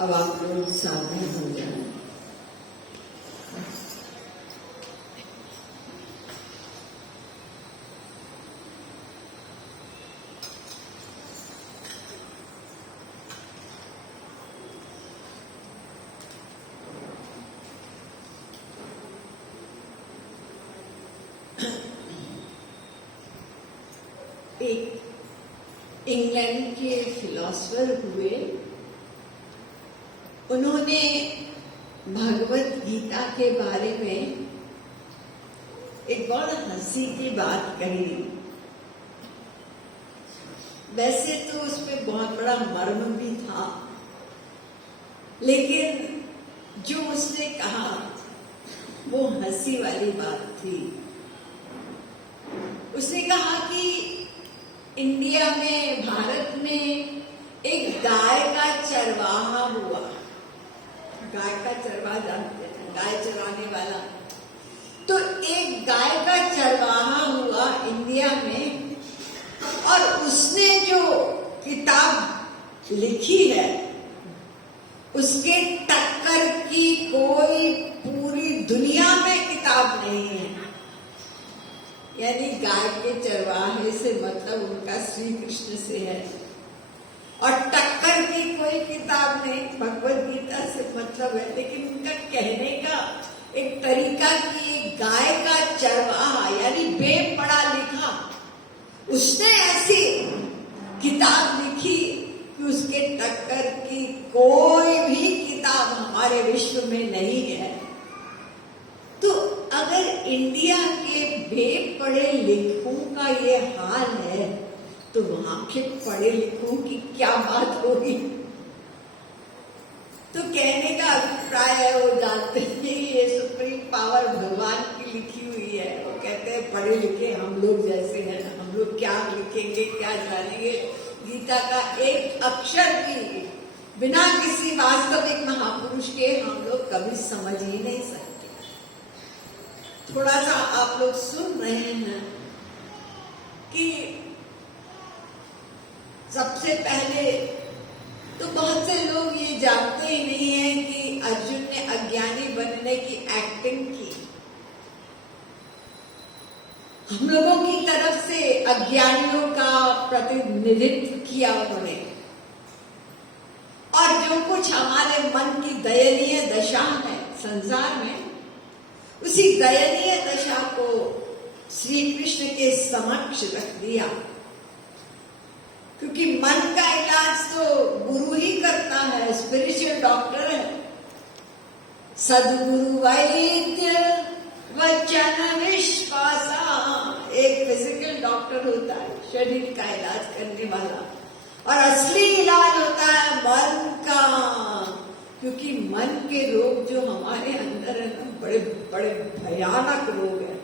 अब आप लोग सावधान हो जाए। एक इंग्लैंड के फिलोसफर हुए, उन्होंने भगवत गीता के बारे में एक बहुत हंसी की बात कही। वैसे तो उसमें बहुत बड़ा मर्म भी था, लेकिन जो उसने कहा वो हंसी वाली बात थी। उसने कहा कि इंडिया में, भारत में एक गाय का चरवाहा हुआ। गाय का चरवाहा जानते हैं, गाय चराने वाला। तो एक गाय का चरवाहा हुआ इंडिया में, और उसने जो किताब लिखी है उसके टक्कर की कोई पूरी दुनिया में किताब नहीं है। यानी गाय के चरवाहे से मतलब उनका श्री कृष्ण से है, और टक्कर की कोई किताब नहीं, भगवत गीता से मतलब है। लेकिन उनका कहने का एक तरीका कि एक गाय का चरवाहा यानी बेपढ़ा लिखा, उसने ऐसी किताब लिखी कि उसके टक्कर की कोई भी किताब हमारे विश्व में नहीं है। तो अगर इंडिया के बेपढ़े लिखों का ये हाल है, तो वहां के पढ़े लिखों की क्या बात होगी। तो कहने का अभिप्राय है, वो जानते हैं ये सुप्रीम पावर भगवान की लिखी हुई है। वो कहते हैं पढ़े लिखे हम लोग जैसे हैं, हम लोग क्या लिखेंगे, क्या जानेंगे। गीता का एक अक्षर भी बिना किसी वास्तविक महापुरुष के हम लोग कभी समझ ही नहीं सकते। थोड़ा सा आप लोग सुन रहे हैं कि सबसे पहले तो बहुत से लोग ये जानते ही नहीं है कि अर्जुन ने अज्ञानी बनने की एक्टिंग की। हम लोगों की तरफ से अज्ञानियों का प्रतिनिधित्व किया उन्होंने, और जो कुछ हमारे मन की दयनीय दशा है संसार में, उसी दयनीय दशा को श्री कृष्ण के समक्ष रख दिया। क्योंकि मन का इलाज तो गुरु ही करता है, स्पिरिचुअल डॉक्टर है। सदगुरु वैद्य वचन विश्वासा, एक फिजिकल डॉक्टर होता है शरीर का इलाज करने वाला, और असली इलाज होता है मन का। क्योंकि मन के रोग जो हमारे अंदर है ना, बड़े बड़े भयानक रोग है,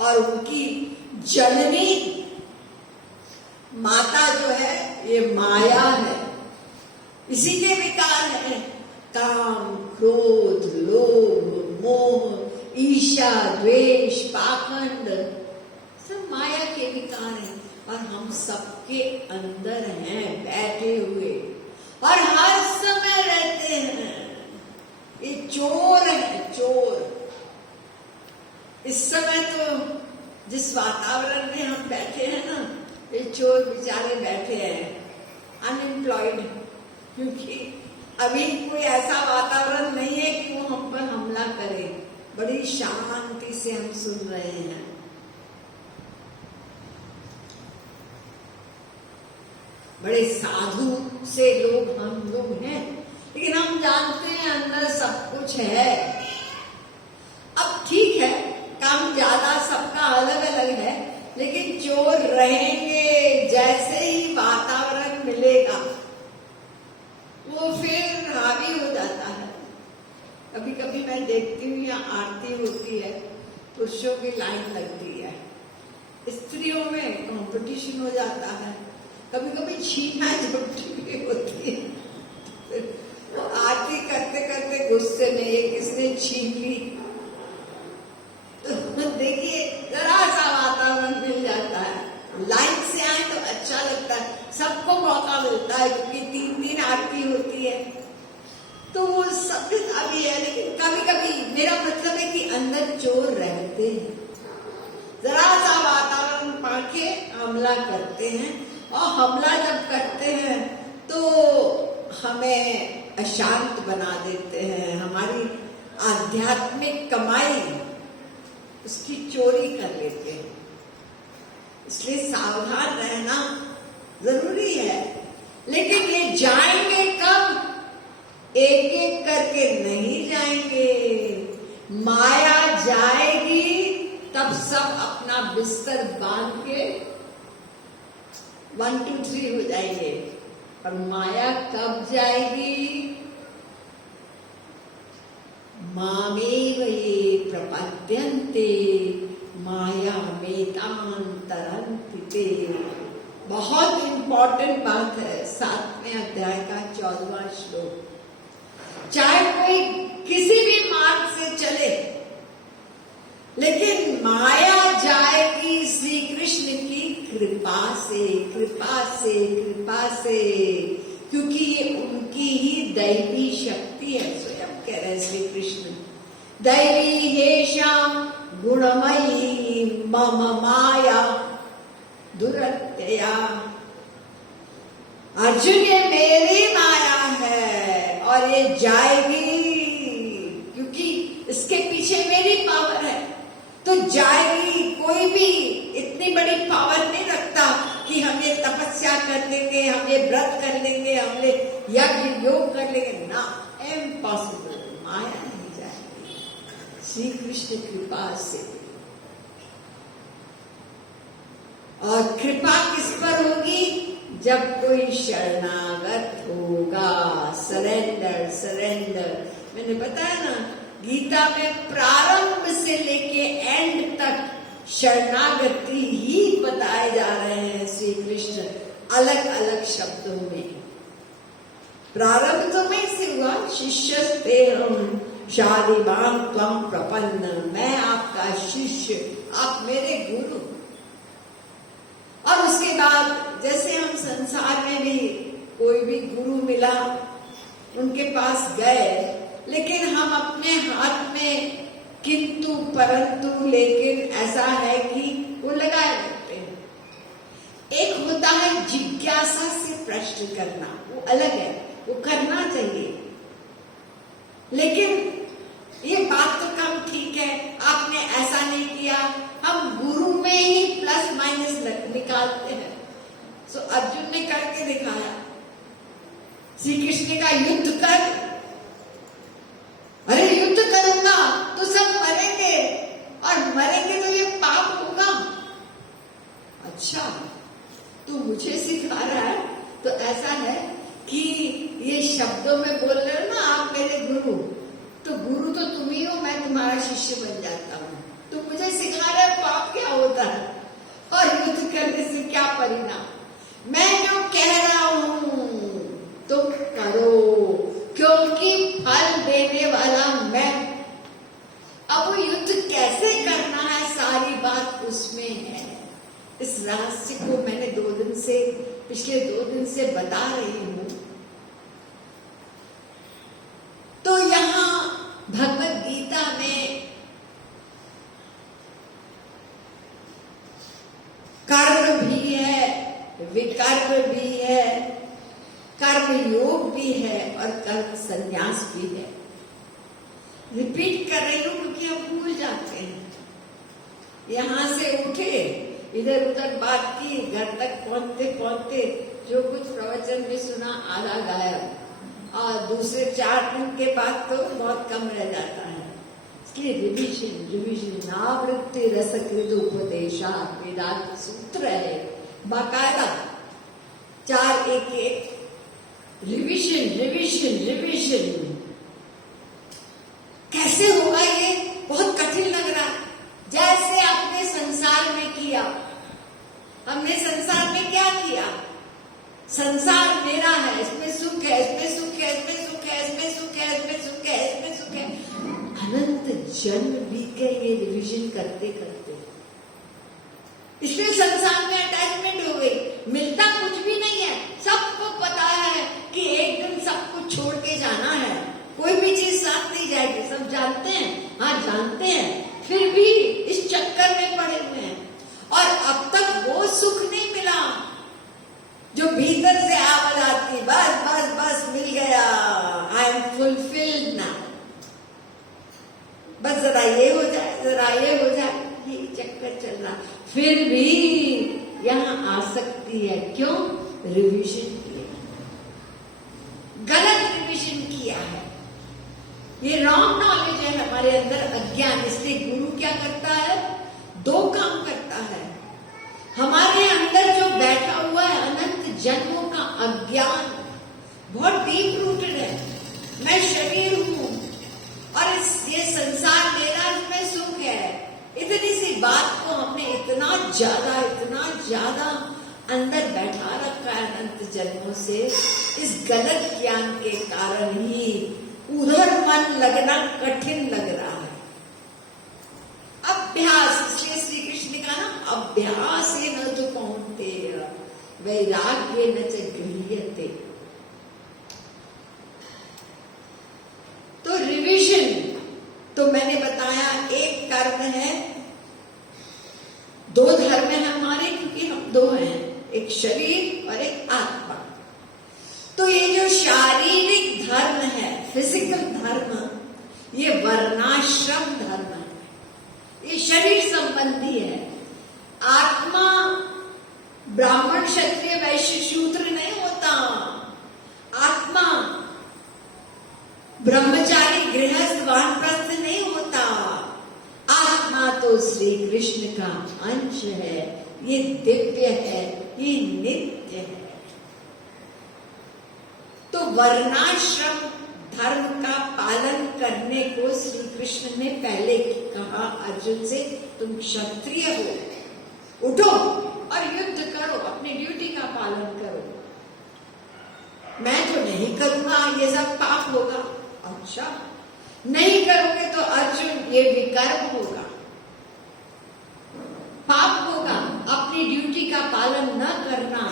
और उनकी जननी माता जो है ये माया है। इसी के विकार है काम, क्रोध, लोभ, मोह, ईर्ष्या, द्वेष, पाखंड, सब माया के विकार हैं। और हम सबके अंदर हैं बैठे हुए, और हर समय रहते हैं। ये चोर है, चोर। इस समय तो जिस वातावरण में हम बैठे हैं ना, ये चोर बेचारे बैठे हैं अनएम्प्लॉयड, क्योंकि अभी कोई ऐसा वातावरण नहीं है कि वो हम पर हमला करे। बड़ी शांति से हम सुन रहे हैं। बड़े साधु से लोग हम लोग हैं, लेकिन हम जानते हैं अंदर सब कुछ है। अब ठीक है, काम ज्यादा सबका अलग अलग है, लेकिन चोर रहेंगे। जैसे ही वातावरण मिलेगा वो फिर हावी हो जाता है। कभी कभी मैं देखती हूँ यहाँ आरती होती है, पुरुषों की लाइन लगती है, स्त्रियों में कंपटीशन हो जाता है। कभी कभी छीना झपटी भी होती है। वो आरती करते करते गुस्से में ये किसने छीन ली, तो देखिए जरा सा वातावरण मिल जाता है। लाइन से आए तो अच्छा लगता है, सबको बहुत मौका मिलता है, क्योंकि 3 आरती होती है, तो वो सब अभी है। लेकिन कभी कभी मेरा मतलब है कि अंदर चोर रहते हैं, जरा सा वातावरण पाके हमला करते हैं, और हमला जब करते हैं तो हमें अशांत बना देते हैं, हमारी आध्यात्मिक कमाई उसकी चोरी कर लेते हैं। इसलिए सावधान रहना जरूरी है। लेकिन ये जाएंगे कब? एक एक करके नहीं जाएंगे। माया जाएगी तब सब अपना बिस्तर बांध के 1 2 3 हो जाएंगे। और माया कब जाएगी? मामेव ये प्रपद्यन्ते माया मेतांतरन्ति ते। बहुत इंपॉर्टेंट बात है 7वें अध्याय का 14वां श्लोक। चाहे कोई किसी भी मार्ग से चले, लेकिन माया जाएगी श्री कृष्ण की कृपा से, कृपा से, कृपा से, क्योंकि ये उनकी ही दैवी शक्ति है। स्वयं कह रहे हैं श्री कृष्ण, दैवी हेषां गुणमयी मम माया दुरत्यया। अर्जुन, ये मेरी माया है और ये जाएगी, क्योंकि इसके पीछे मेरी पावर है, तो जाएगी। कोई भी इतनी बड़ी पावर नहीं रखता कि हम ये तपस्या कर लेंगे, हम ये व्रत कर लेंगे, हम ये यज्ञ योग कर लेंगे ना, इम्पॉसिबल। माया नहीं जाएगी श्री कृष्ण कृपा से। और कृपा किस पर होगी? जब कोई शरणागत होगा। Surrender, surrender. मैंने बताया ना, गीता में प्रारंभ से लेके एंड तक शरणागति ही बताए जा रहे हैं श्री कृष्ण, अलग अलग शब्दों में। प्रारंभ तो मैं से हुआ, शिष्यस्तेहम् शालिवान् त्वं प्रपन्न, मैं आपका शिष्य, आप मेरे गुरु। और उसके बाद जैसे हम संसार में भी कोई भी गुरु मिला, उनके पास गए, लेकिन हम अपने हाथ में किंतु परंतु लेकिन ऐसा है कि वो लगाए रहते हैं। एक होता है जिज्ञासा से प्रश्न करना, वो अलग है, वो करना चाहिए। लेकिन ये बात तो कम ठीक है, आपने ऐसा नहीं किया। हम गुरु में ही प्लस माइनस निकालते हैं। सो अर्जुन ने करके दिखाया, श्री कृष्ण का युद्ध कर। अरे युद्ध करूंगा तो सब मरेंगे, और मरेंगे तो ये पाप होगा। अच्छा, तू मुझे सिखा रहा है, तो ऐसा है कि ये शब्दों में बोल रहे हो ना आप मेरे गुरु, तो गुरु तो तुम ही हो, मैं तुम्हारा शिष्य बन जाता हूँ। तुम मुझे सिखा रहे हो पाप क्या होता है और युद्ध करने से क्या परिणाम। मैं जो कह रहा हूँ तुम करो, क्योंकि फल देने वाला मैं। अब वो युद्ध कैसे करना है, सारी बात उसमें है। इस रहस्य को मैंने पिछले 2 दिन से बता रही हूँ। तो यहाँ भगवद गीता में कर्म भी है, विकर्म भी है, कर्म योग भी है और कर्म संन्यास भी है। रिपीट कर रही हूँ क्योंकि हम भूल जाते हैं। यहाँ से उठे, इधर उधर बात की, घर तक पहुंचते पहुंचते जो कुछ प्रवचन में सुना आधा गायब, और दूसरे 4 दिन के बाद तो बहुत कम रह जाता है। इसलिए रिविजन आवृत्ति रसकृत उपदेशा वेदांत सूत्र है, बाकायदा 4-1-1 रिविजन। कैसे होगा ये? बहुत कठिन लग रहा है। जैसे आपने संसार में किया, हमने संसार में क्या किया? संसार मेरा है, इसमें सुख है, इसमें सुख है, इसमें सुख है, इसमें सुख है, इसमें सुख है, इसमें सुख है। अनंत जन्म बीत गए ये रिविजन करते करते। इसलिए संसार में अटैचमेंट हो गई, मिलता कुछ भी नहीं है, सब भीतर से आवाज आती, बस बस बस मिल गया, आई एम फुलफिल्ड ना, बस जरा ये हो जाए, जरा ये हो जाए, ये चक्कर चल रहा। फिर भी यहाँ आ सकती है, क्यों? रिविजन किया, गलत रिविजन किया है, ये रॉन्ग नॉलेज है हमारे अंदर, अज्ञान। इसलिए गुरु क्या करता है? दो काम करता है। हमारे अंदर जो बैठा हुआ है अनंत जन्मों का अज्ञान, बहुत डीप रूटेड है। मैं शरीर हूं और ये संसार मेरा, इसमें सुख है। इतनी सी बात को हमने इतना ज्यादा अंदर बैठा रखा है अनंत जन्मों से। इस गलत ज्ञान के कारण ही उधर मन लगना कठिन लग रहा है। अभ्यास, इसलिए श्री कृष्ण ने कहा ना, अभ्यास न तो कौन्तेय वैराग्य न च गृह्यते। तो रिविजन तो मैंने बताया, एक कर्म है, दो धर्म है हमारे, क्योंकि हम दो हैं, एक शरीर और एक आत्मा। तो ये जो शारीरिक धर्म है, फिजिकल धर्म, ये वर्णाश्रम धर्म है, ये शरीर संबंधी है। आत्मा ब्राह्मण क्षत्रिय वैश्य शूद्र नहीं होता। आत्मा ब्रह्मचारी गृहस्थ वानप्रस्थ नहीं होता। आत्मा तो श्री कृष्ण का अंश है, ये दिव्य है, ये नित्य है। तो वर्णाश्रम धर्म का पालन करने को श्री कृष्ण ने पहले कहा अर्जुन से, तुम क्षत्रिय हो, उठो और युद्ध करो, अपनी ड्यूटी का पालन करो। मैं तो नहीं करूंगा, ये सब पाप होगा। अच्छा, नहीं करोगे तो अर्जुन ये विकर्म होगा, पाप होगा, अपनी ड्यूटी का पालन न करना,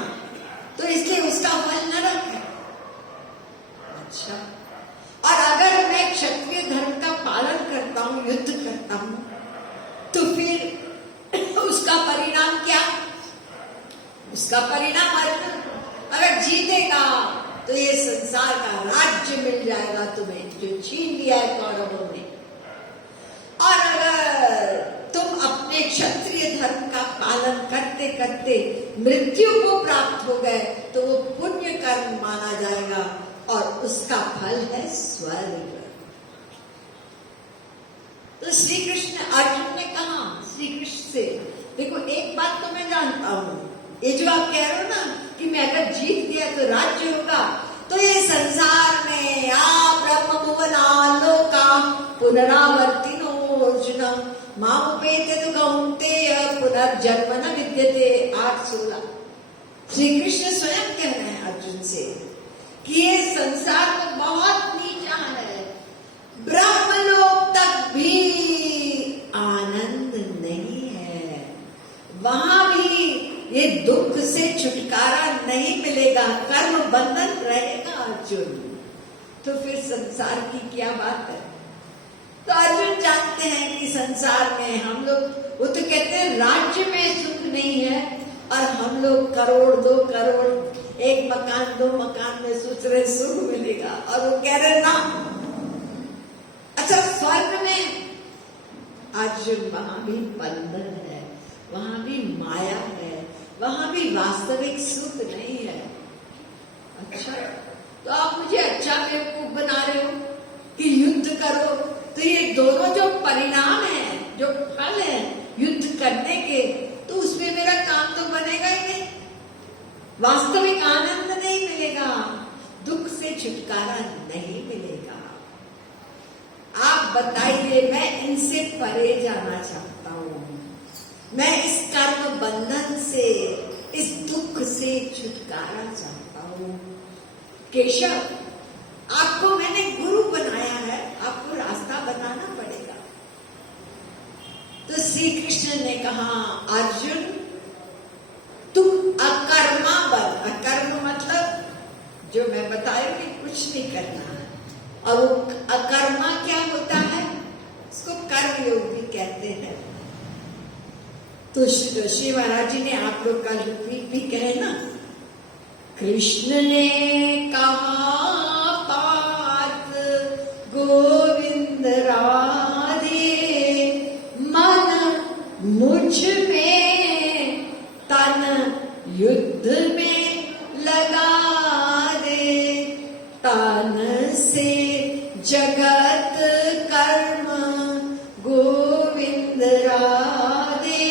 तो इसलिए उसका फल नरक है। अच्छा, और अगर मैं क्षत्रिय धर्म का पालन करता हूं, युद्ध करता हूं, तो फिर उसका परिणाम क्या? उसका परिणाम अर्जुन अगर जीतेगा तो ये संसार का राज्य मिल जाएगा तुम्हें, जो छीन लिया है कौरवों ने। और अगर तुम अपने क्षत्रिय धर्म का पालन करते करते मृत्यु को प्राप्त हो गए, तो वो पुण्य कर्म माना जाएगा और उसका फल है स्वर्ग। तो श्री कृष्ण, अर्जुन ने कहा श्री कृष्ण से, देखो एक बात तो मैं जानता हूं, ये जो आप कह रहे हो ना कि मैं अगर जीत गया तो राज्य होगा, तो ये संसार में ब्रह्म भुवनालोका पुनरावर्तिनो अर्जुन मामुपेते तु कौन्तेय पुनर्जन्म न विद्यते। 8:16 श्री कृष्ण स्वयं कह रहे हैं अर्जुन से कि ये संसार तो बहुत नीचा है, ब्रह्मलोक तक भी आनंद नहीं है, वहां भी ये दुख से छुटकारा नहीं मिलेगा, कर्म बंधन रहेगा अर्जुन। तो फिर संसार की क्या बात है? तो अर्जुन जानते हैं कि संसार में हम लोग, वो तो कहते हैं राज्य में सुख नहीं है, और हम लोग करोड़ 2 करोड़ 1 मकान 2 मकान में सोच रहे सुख मिलेगा, और वो कह रहे ना। अच्छा, स्वर्ग में अर्जुन वहां भी बंधन है, वहां भी माया है, वहां भी वास्तविक सुख नहीं है। अच्छा, तो आप मुझे अच्छा बेवकूफ बना रहे हो कि युद्ध करो, तो ये दोनों जो परिणाम है, जो फल है युद्ध करने के, तो उसमें मेरा काम तो बनेगा ही नहीं, वास्तविक आनंद नहीं मिलेगा, दुख से छुटकारा नहीं मिलेगा। आप बताइए, मैं इनसे परे जाना चाहता हूं, मैं इस कर्म बंधन से, इस दुख से छुटकारा चाहता हूं। केशव, आपको मैंने गुरु बनाया है, आपको रास्ता बनाना पड़ेगा। तो श्री कृष्ण ने कहा, अर्जुन तुम अकर्मा बन। अकर्म मतलब जो मैं बताया कि कुछ नहीं करना है, और वो अकर्मा क्या होता है? उसको कर्म योग भी कहते हैं। तो श्री महाराज जी ने, आप लोग कल भी कहे ना कृष्ण ने कहा बात गोविंद राधे, मन मुझ में तन युद्ध में लगा दे, तन से जगत कर्म गोविंद राधे,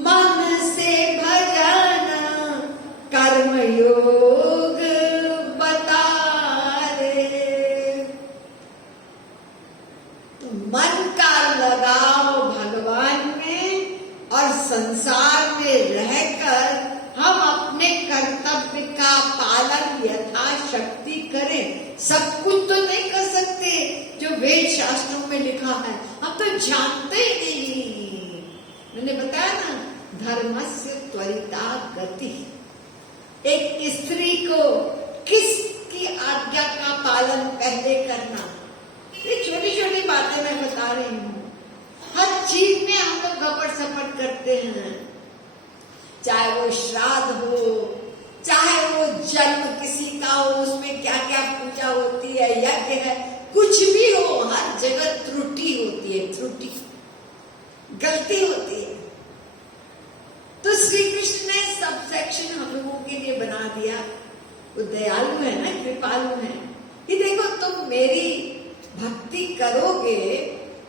मन से भजन कर्म योग बता दे। तो मन का लगाव भगवान में और संसार में रहकर हम अपने कर्तव्य का पालन यथाशक्ति करें। सब कुछ तो नहीं कर सकते जो वेद शास्त्रों में लिखा है, हम तो जानते ही नहीं। मैंने बताया ना, धर्मस्य त्वरिता गति। एक स्त्री को किसकी आज्ञा का पालन पहले करना, ये छोटी छोटी बातें मैं बता रही हूँ। हर चीज में हम लोग गपट सपट करते हैं, चाहे वो श्राद्ध हो, चाहे वो जन्म किसी का हो, उसमें क्या क्या पूजा होती है, यज्ञ है, कुछ भी हो, हर जगह त्रुटि होती है, त्रुटि गलती होती है। तो श्री कृष्ण ने सब सेक्शन हम लोगों के लिए बना दिया। वो दयालु है ना, कृपालु है कि देखो तुम मेरी भक्ति करोगे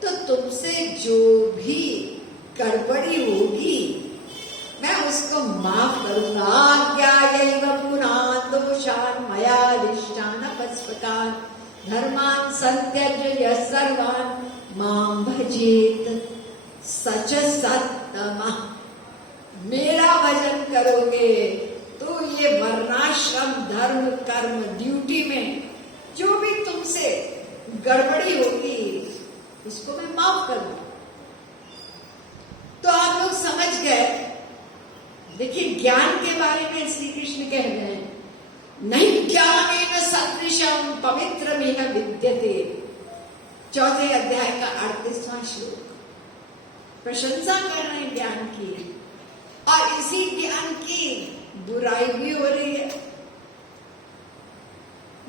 तो तुमसे जो भी गड़बड़ी होगी मैं उसको माफ करूंगा। आज्ञायैव पुरान् दोषान् मया दिष्टान् अपस्फुटान् धर्मान् संत्यज्य यः सर्वान् मां भजेत सच सत्तमः। मेरा भजन करोगे तो ये वर्णाश्रम धर्म कर्म ड्यूटी में जो भी तुमसे गड़बड़ी होगी उसको मैं माफ करूंगा। तो आप लोग समझ गए। देखिए ज्ञान के बारे में श्री कृष्ण कह रहे हैं, नहीं ज्ञानेन सदृशं पवित्रमिह विद्यते। चौथे अध्याय का 38वां श्लोक। प्रशंसा कर रहे हैं ज्ञान की, और इसी ज्ञान की बुराई भी हो रही है।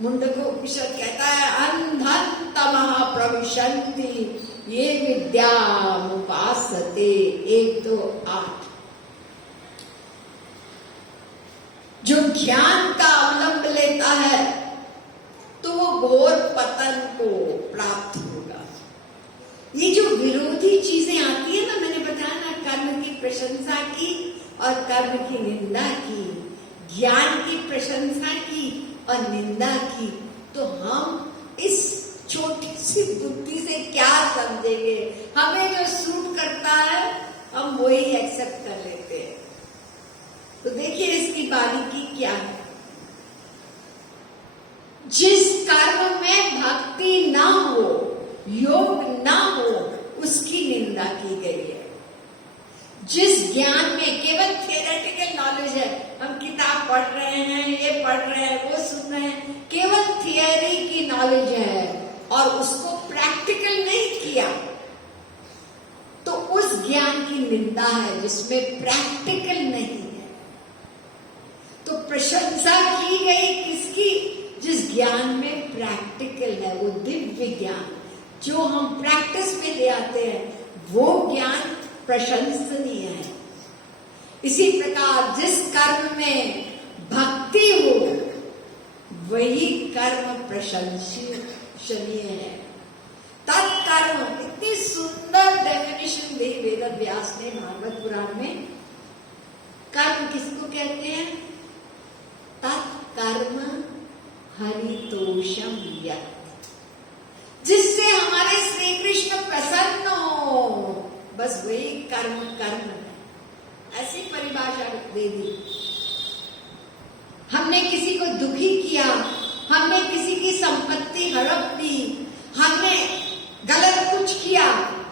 मुंडको उपनिषद कहता है अंधं तमः प्रविशन्ति ये विद्यामुपासते। 1-2-8। जो ज्ञान का अवलंब लेता है तो वो घोर पतन को प्राप्त होगा। ये जो विरोधी चीजें आती है ना, मैंने बताया ना, कर्म की प्रशंसा की और कर्म की निंदा की, ज्ञान की प्रशंसा की और निंदा की, तो हम इस छोटी सी बुद्धि से क्या समझेंगे? हमें जो सूट करता है हम वही एक्सेप्ट कर लेते हैं। तो देखिए इसकी बारीकी क्या है। जिस कर्म में भक्ति ना हो, योग ना हो, उसकी निंदा की गई है। जिस ज्ञान में केवल थियोरेटिकल नॉलेज है, हम किताब पढ़ रहे हैं, ये पढ़ रहे हैं, वो सुन रहे हैं, केवल थियरी की नॉलेज है और उसको प्रैक्टिकल नहीं किया, तो उस ज्ञान की निंदा है जिसमें प्रैक्टिकल नहीं है। तो प्रशंसा की गई किसकी? जिस ज्ञान में प्रैक्टिकल है, वो दिव्य ज्ञान जो हम प्रैक्टिस में ले आते हैं, वो ज्ञान प्रशंसनीय है। इसी प्रकार जिस कर्म में भक्ति हो वही कर्म प्रशंसनीय है। तत्कर्म, इतनी सुंदर डेफिनेशन दी वेद व्यास ने भागवत पुराण में। कर्म किसको कहते हैं? तत्कर्म हरितोषम यत्, जिससे हमारे श्री कृष्ण प्रसन्न हो, बस वही कर्म कर्म है। ऐसी परिभाषा दे दी। हमने किसी को दुखी किया, हमने किसी की संपत्ति हड़प दी, हमने गलत कुछ किया,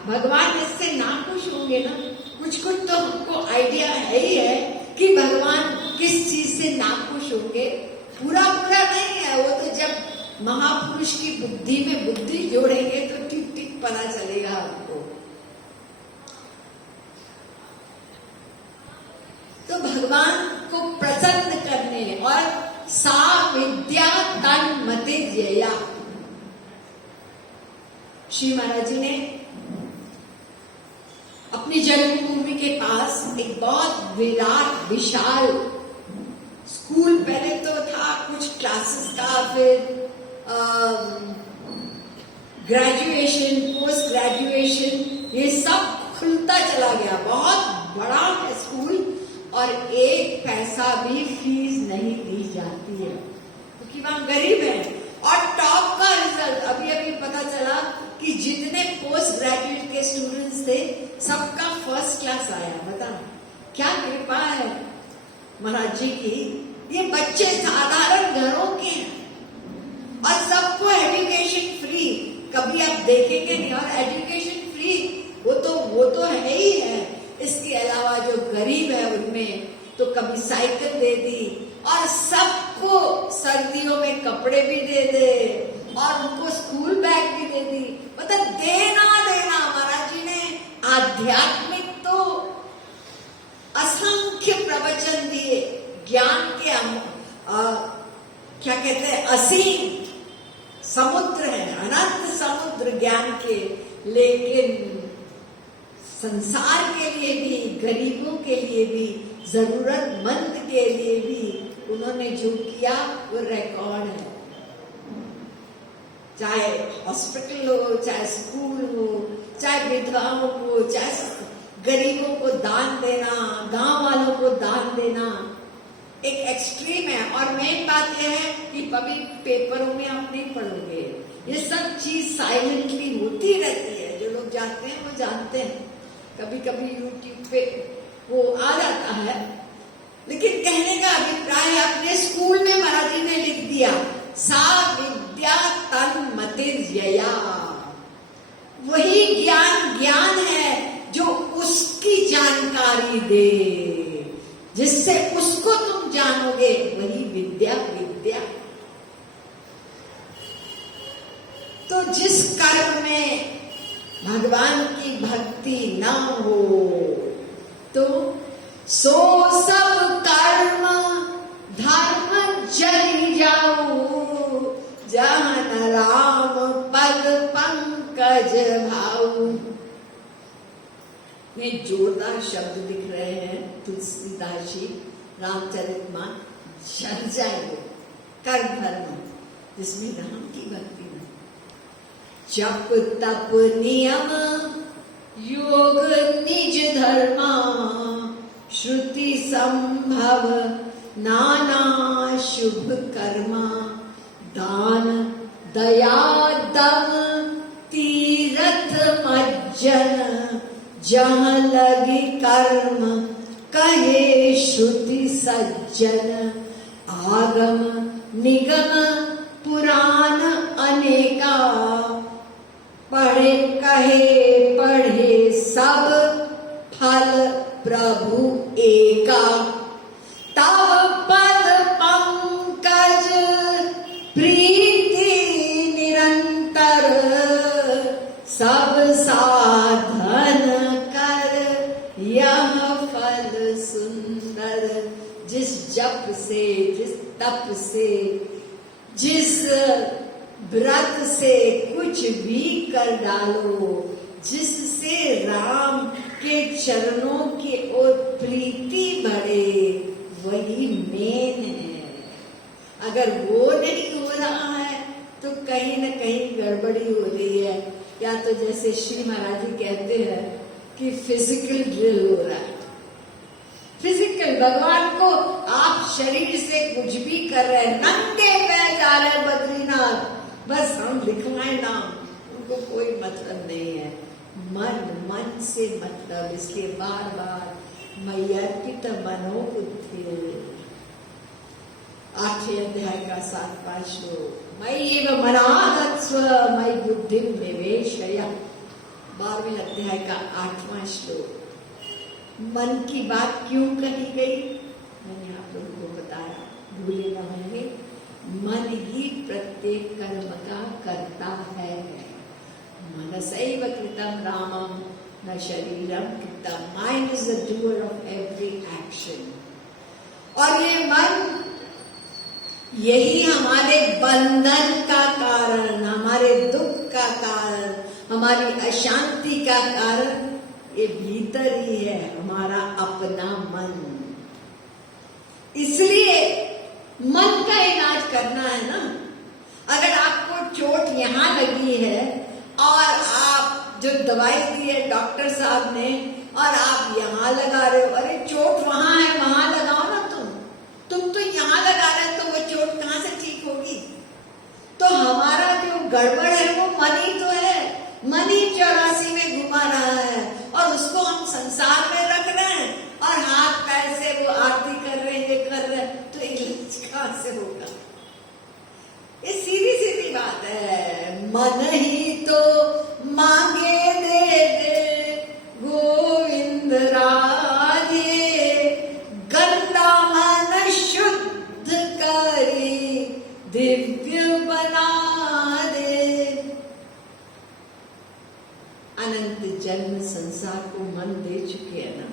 भगवान इससे नाखुश होंगे ना। कुछ कुछ तो हमको आइडिया है ही है कि भगवान किस चीज से नाखुश होंगे। पूरा पूरा नहीं है वो, तो जब महापुरुष की बुद्धि में बुद्धि जोड़ेंगे तो ठीक ठीक पता चलेगा हमको। तो भगवान को प्रसन्न करने और विद्या तन मति जया। श्री महाराज जी ने अपनी जन्मभूमि के पास एक बहुत विराट विशाल स्कूल पहले तो था, कुछ क्लासेस का, फिर ग्रेजुएशन, पोस्ट ग्रेजुएशन, ये सब खुलता चला गया। बहुत बड़ा है स्कूल और एक पैसा भी फीस नहीं दी जाती है क्योंकि वहां गरीब है। और टॉप का रिजल्ट अभी अभी पता चला कि जितने पोस्ट ग्रेजुएट के स्टूडेंट्स थे सबका फर्स्ट क्लास आया। बता क्या कृपा है महाराज जी की। ये बच्चे साधारण घरों के हैं और सबको एजुकेशन फ्री। कभी आप देखेंगे नहीं, और एजुकेशन फ्री वो तो है ही है। इसके अलावा जो गरीब है उनमें तो कभी साइकिल दे दी और सबको सर्दियों में कपड़े भी दे दे और उनको स्कूल बैग भी दे दी। मतलब देना महाराज जी ने आध्यात्मिक तो असंख्य प्रवचन दिए, ज्ञान के क्या कहते हैं, असीम समुद्र है, अनंत समुद्र ज्ञान के। लेकिन संसार के लिए भी, गरीबों के लिए भी, जरूरतमंद के लिए भी उन्होंने जो किया वो रिकॉर्ड है। चाहे हॉस्पिटल हो, चाहे स्कूल हो, चाहे विधवाओं को, चाहे गरीबों को दान देना, गांव वालों को दान देना, एक एक्सट्रीम है। और मेन बात यह है कि कभी पेपरों में आप नहीं पढ़ोगे, ये सब चीज साइलेंटली होती रहती है। जो लोग जाते हैं वो जानते हैं, कभी कभी यूट्यूब पे वो आ जाता है। लेकिन कहने का अभिप्राय अपने स्कूल में महाराज जी ने लिख दिया, सा विद्या तन मतिर्यया। वही ज्ञान है जो उसकी जानकारी दे, जिससे उसको तुम जानोगे, वही विद्या। तो जिस कर्म में भगवान की भक्ति न हो तो सो सब कर्म धर्म जल जाऊ, जहन राम पद पंकज भाऊ। में जोरदार शब्द दिख रहे हैं तुलसीदास जी रामचरितमानस। जल जाए कर्म धर्म जिसमें राम की भक्ति न। जप तप नियम योग निज धर्मा, श्रुति संभव नाना शुभ कर्मा, दान दया दम तीरथ मज्जन, जहाँ लगी कर्म कहे श्रुति सज्जन, आगम निगम पुराण अनेका, पढ़े सब फल प्रभु एका, तब पद पंकज प्रीति निरंतर, सब साधन कर यह फल सुंदर। जिस जप से, जिस तप से, जिस व्रत से कुछ भी कर डालो, जिससे राम के चरणों की ओर प्रीति बढ़े, वही मेन है। अगर वो नहीं हो रहा है तो कहीं न कहीं गड़बड़ी हो रही है। या तो जैसे श्री महाराज जी कहते हैं कि फिजिकल ड्रिल हो रहा है। फिजिकल, भगवान को आप शरीर से कुछ भी कर रहे हैं, नंगे पैर जा रहे हैं बद्रीनाथ, बस हम लिखवाएं नाम, उनको कोई मतलब नहीं है। मन से मतलब, इसलिए बार बार मय्यर्पित मनोबुद्धि, 8वें अध्याय का 7वां श्लोक, मय्येव मनाधत्स्व मयि बुद्धिं निवेशय, 12वें अध्याय का 8वां श्लोक। मन की बात क्यों कही गई, मैंने आप लोगों को बताया, भूले न होंगे। मन ही प्रत्येक कर्म का करता है। मनसैव कृतं रामं न शरीरं कृतं। Mind is the doer of every action. और ये मन यही हमारे बंधन का कारण, हमारे दुख का कारण, हमारी अशांति का कारण ये भीतर ही है, हमारा अपना मन। इसलिए मन का इलाज करना है ना। अगर आपको चोट यहाँ लगी है और आप जो दवाई दी है डॉक्टर साहब ने और आप यहाँ लगा रहे हो, अरे चोट वहां है, वहां लगाओ ना तुम तो यहाँ लगा रहे हो, तो वो चोट कहाँ से ठीक होगी? तो हमारा जो गड़बड़ है वो मन ही तो है, मन ही 84 में घुमा रहा है और उसको हम संसार में रख रहे हैं और हाथ पैर से वो आरती कर रहे हैं, ये कर रहे हैं, तो इलाज कहाँ से होगा? ये सीधी सीधी बात है। मन ही तो मांगे दे दे गोविंद राजे, गंदा मन शुद्ध करी दिव्य बना दे। अनंत जन्म संसार को मन दे चुके हैं ना,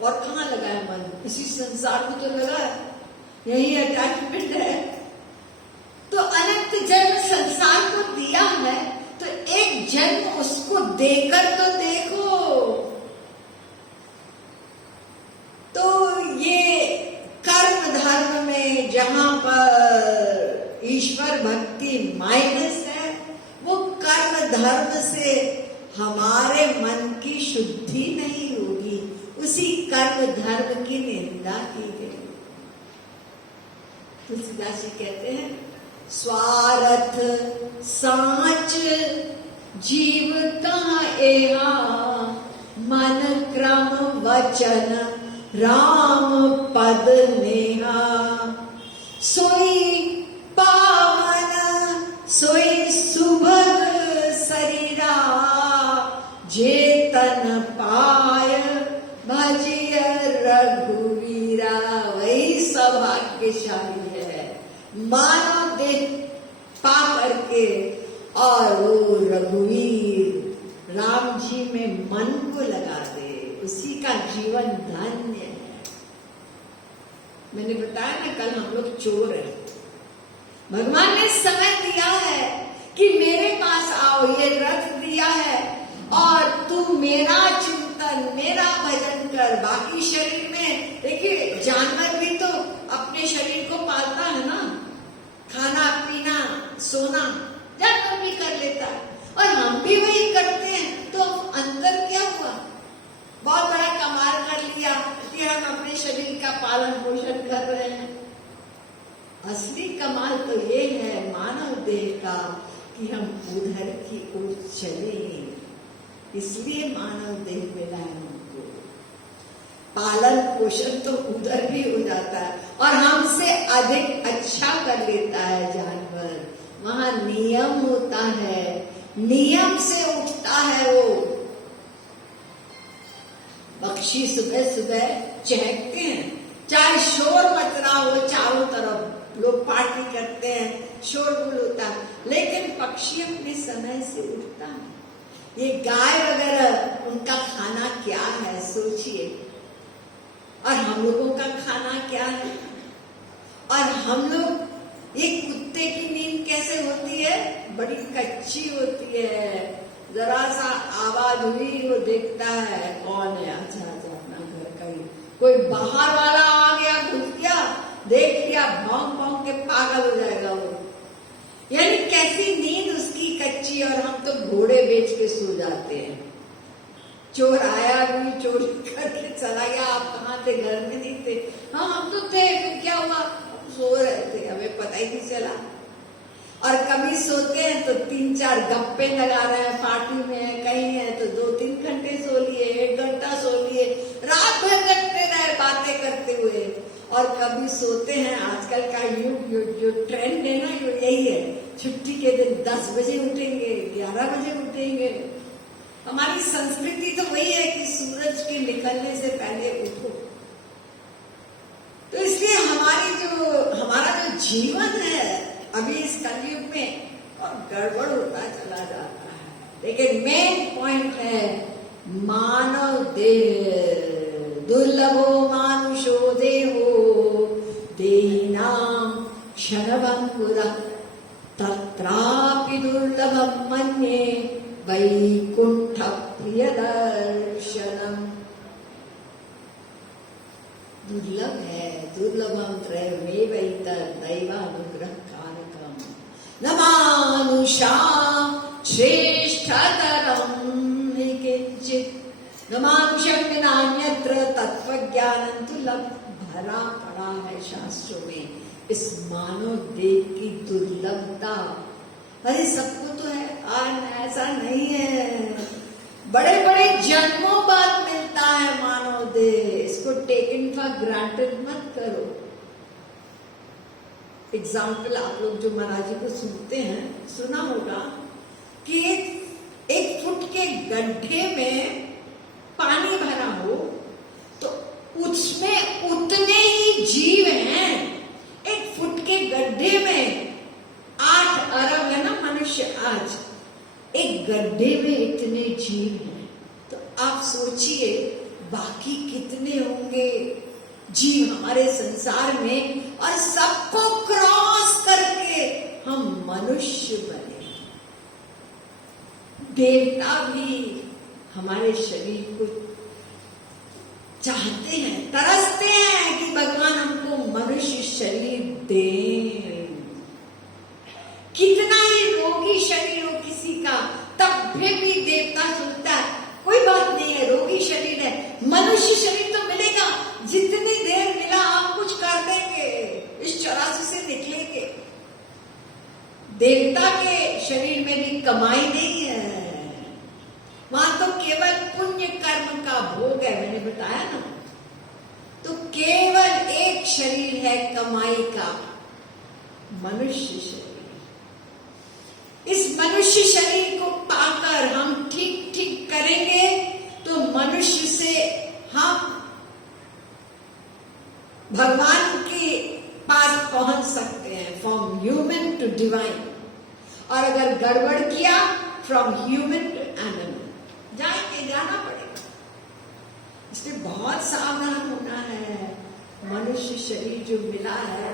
और कहाँ लगा है मन? इसी संसार में तो लगा है, यही अटैचमेंट है। तो अनंत जन्म संसार को दिया है, तो एक जन्म उसको देकर तो देखो। तो ये कर्म धर्म में जहां पर ईश्वर भक्ति माइनस है, वो कर्म धर्म से हमारे मन की शुद्धि नहीं होगी, उसी कर्म धर्म की निंदा की गई। तुलसीदास जी कहते हैं, स्वार्थ साच जीव कहाँ एहा, मन क्रम वचन राम पद नेहा। सोई पावन सोई सुभग शरीरा, जेतन पाय भजिय रघुवीरा। वही सौभाग्यशाली है, मानव देह पा करके और वो रघुवीर राम जी में मन को लगा दे, उसी का जीवन धन्य है। मैंने बताया ना कल हम लोग चोर हैं, भगवान ने समय दिया है कि मेरे पास आओ, ये रथ दिया है और तू मेरा चिंतन मेरा भजन कर। बाकी शरीर में देखिए, जानवर भी तो अपने शरीर को पालता है ना, खाना पीना सोना जानवर भी कर लेता है और हम भी वही करते हैं। तो अंतर क्या हुआ? बहुत बड़ा कमाल कर लिया कि हम अपने शरीर का पालन पोषण कर रहे हैं। असली कमाल तो ये है मानव देह का कि हम उधर की ओर चले, इसलिए मानव देह मिला है हमको। पालन पोषण तो उधर भी हो जाता है और हमसे अधिक अच्छा कर लेता है जानवर। वहां नियम होता है, नियम से उठता है वो। पक्षी सुबह सुबह चहकते हैं, चाहे शोर मच रहा हो, चारों तरफ लोग पार्टी करते हैं, शोरगुल होता है, लेकिन पक्षी अपने समय से उठता है। ये गाय वगैरह उनका खाना क्या है सोचिए, और हम लोगों का खाना क्या है? और हम लोग, ये कुत्ते की नींद कैसे होती है? बड़ी कच्ची होती है, जरा सा आवाज हुई वो देखता है कौन है, अच्छा अच्छा अपना घर का ही कोई बाहर वाला आ गया, घुस गया, देख लिया, भौंक भौंक के पागल हो जाएगा वो। यानी कैसी नींद उसकी कच्ची, और हम तो घोड़े बेच के सो जाते हैं। चोर आया भी चोरी करके चला गया, आप कहाँ थे? घर में नहीं थे। हाँ हम तो थे, फिर क्या हुआ? हम सो रहे थे, हमें पता ही नहीं चला। और कभी सोते हैं तो 3-4 गप्पे लगा रहे हैं, पार्टी में है, कहीं है तो 2-3 घंटे सो लिए, 1 घंटा सो लिए, रात भर करते रहे बातें करते हुए। और कभी सोते हैं, आजकल का युग जो ट्रेंड है ना, यही है, छुट्टी के दिन 10 बजे उठेंगे, 11 बजे उठेंगे। हमारी संस्कृति तो वही है कि सूरज के निकलने से पहले उठो। तो इसलिए हमारा जो जीवन है अभी इस कलयुग में और गड़बड़ होता चला जाता है। लेकिन मेन पॉइंट है मानव देह दुर्लभो मानुषो देहो देहि योगिनां क्षणभङ्गुरः तत्रापि दुर्लभं मन्ये वैकुण्ठप्रियदर्शनम्। दुर्लभ है, दुर्लभम त्रयमेवैतद्दैवानुग्रह कारकम् न मानुषा श्रेष्ठतरं हि किंचित् न मानुषं विनान्यत्र तत्वज्ञानं तु भरा पड़ा है शास्त्रों में इस मानव देह की दुर्लभता। अरे सबको तो है, ऐसा नहीं है, बड़े बड़े जन्मों बाद मिलता है मानव देह, इसको टेकन फॉर ग्रांटेड मत करो। एग्जाम्पल आप लोग जो महाराज जी को सुनते हैं, सुना होगा कि एक फुट के गड्ढे में पानी भरा हो तो उसमें उतने ही जीव हैं। एक फुट के गड्ढे में 8 अरब है ना मनुष्य आज, एक गड्ढे में इतने जीव हैं, तो आप सोचिए बाकी कितने होंगे जीव हमारे संसार में, और सबको क्रॉस करके हम मनुष्य बने। देवता भी हमारे शरीर को चाहते हैं, तरसते हैं कि भगवान हमको मनुष्य शरीर दें। कितना ही रोगी शरीर हो किसी का, तब भी देवता सोचता है कोई बात नहीं है, रोगी शरीर है, मनुष्य शरीर तो मिलेगा, जितनी देर मिला आप कुछ कर देंगे, इस 84 से निकलेंगे। देवता के शरीर में भी कमाई नहीं है, वहां तो केवल पुण्य कर्म का भोग है, मैंने बताया ना। तो केवल एक शरीर है कमाई का, मनुष्य शरीर। इस मनुष्य शरीर को पाकर हम ठीक ठीक करेंगे तो मनुष्य से हम भगवान के पास पहुंच सकते हैं, फ्रॉम ह्यूमन टू डिवाइन। और अगर गड़बड़ किया, फ्रॉम ह्यूमन टू एनिमल जाना पड़ेगा। इसलिए बहुत सावधान होना है। मनुष्य शरीर जो मिला है,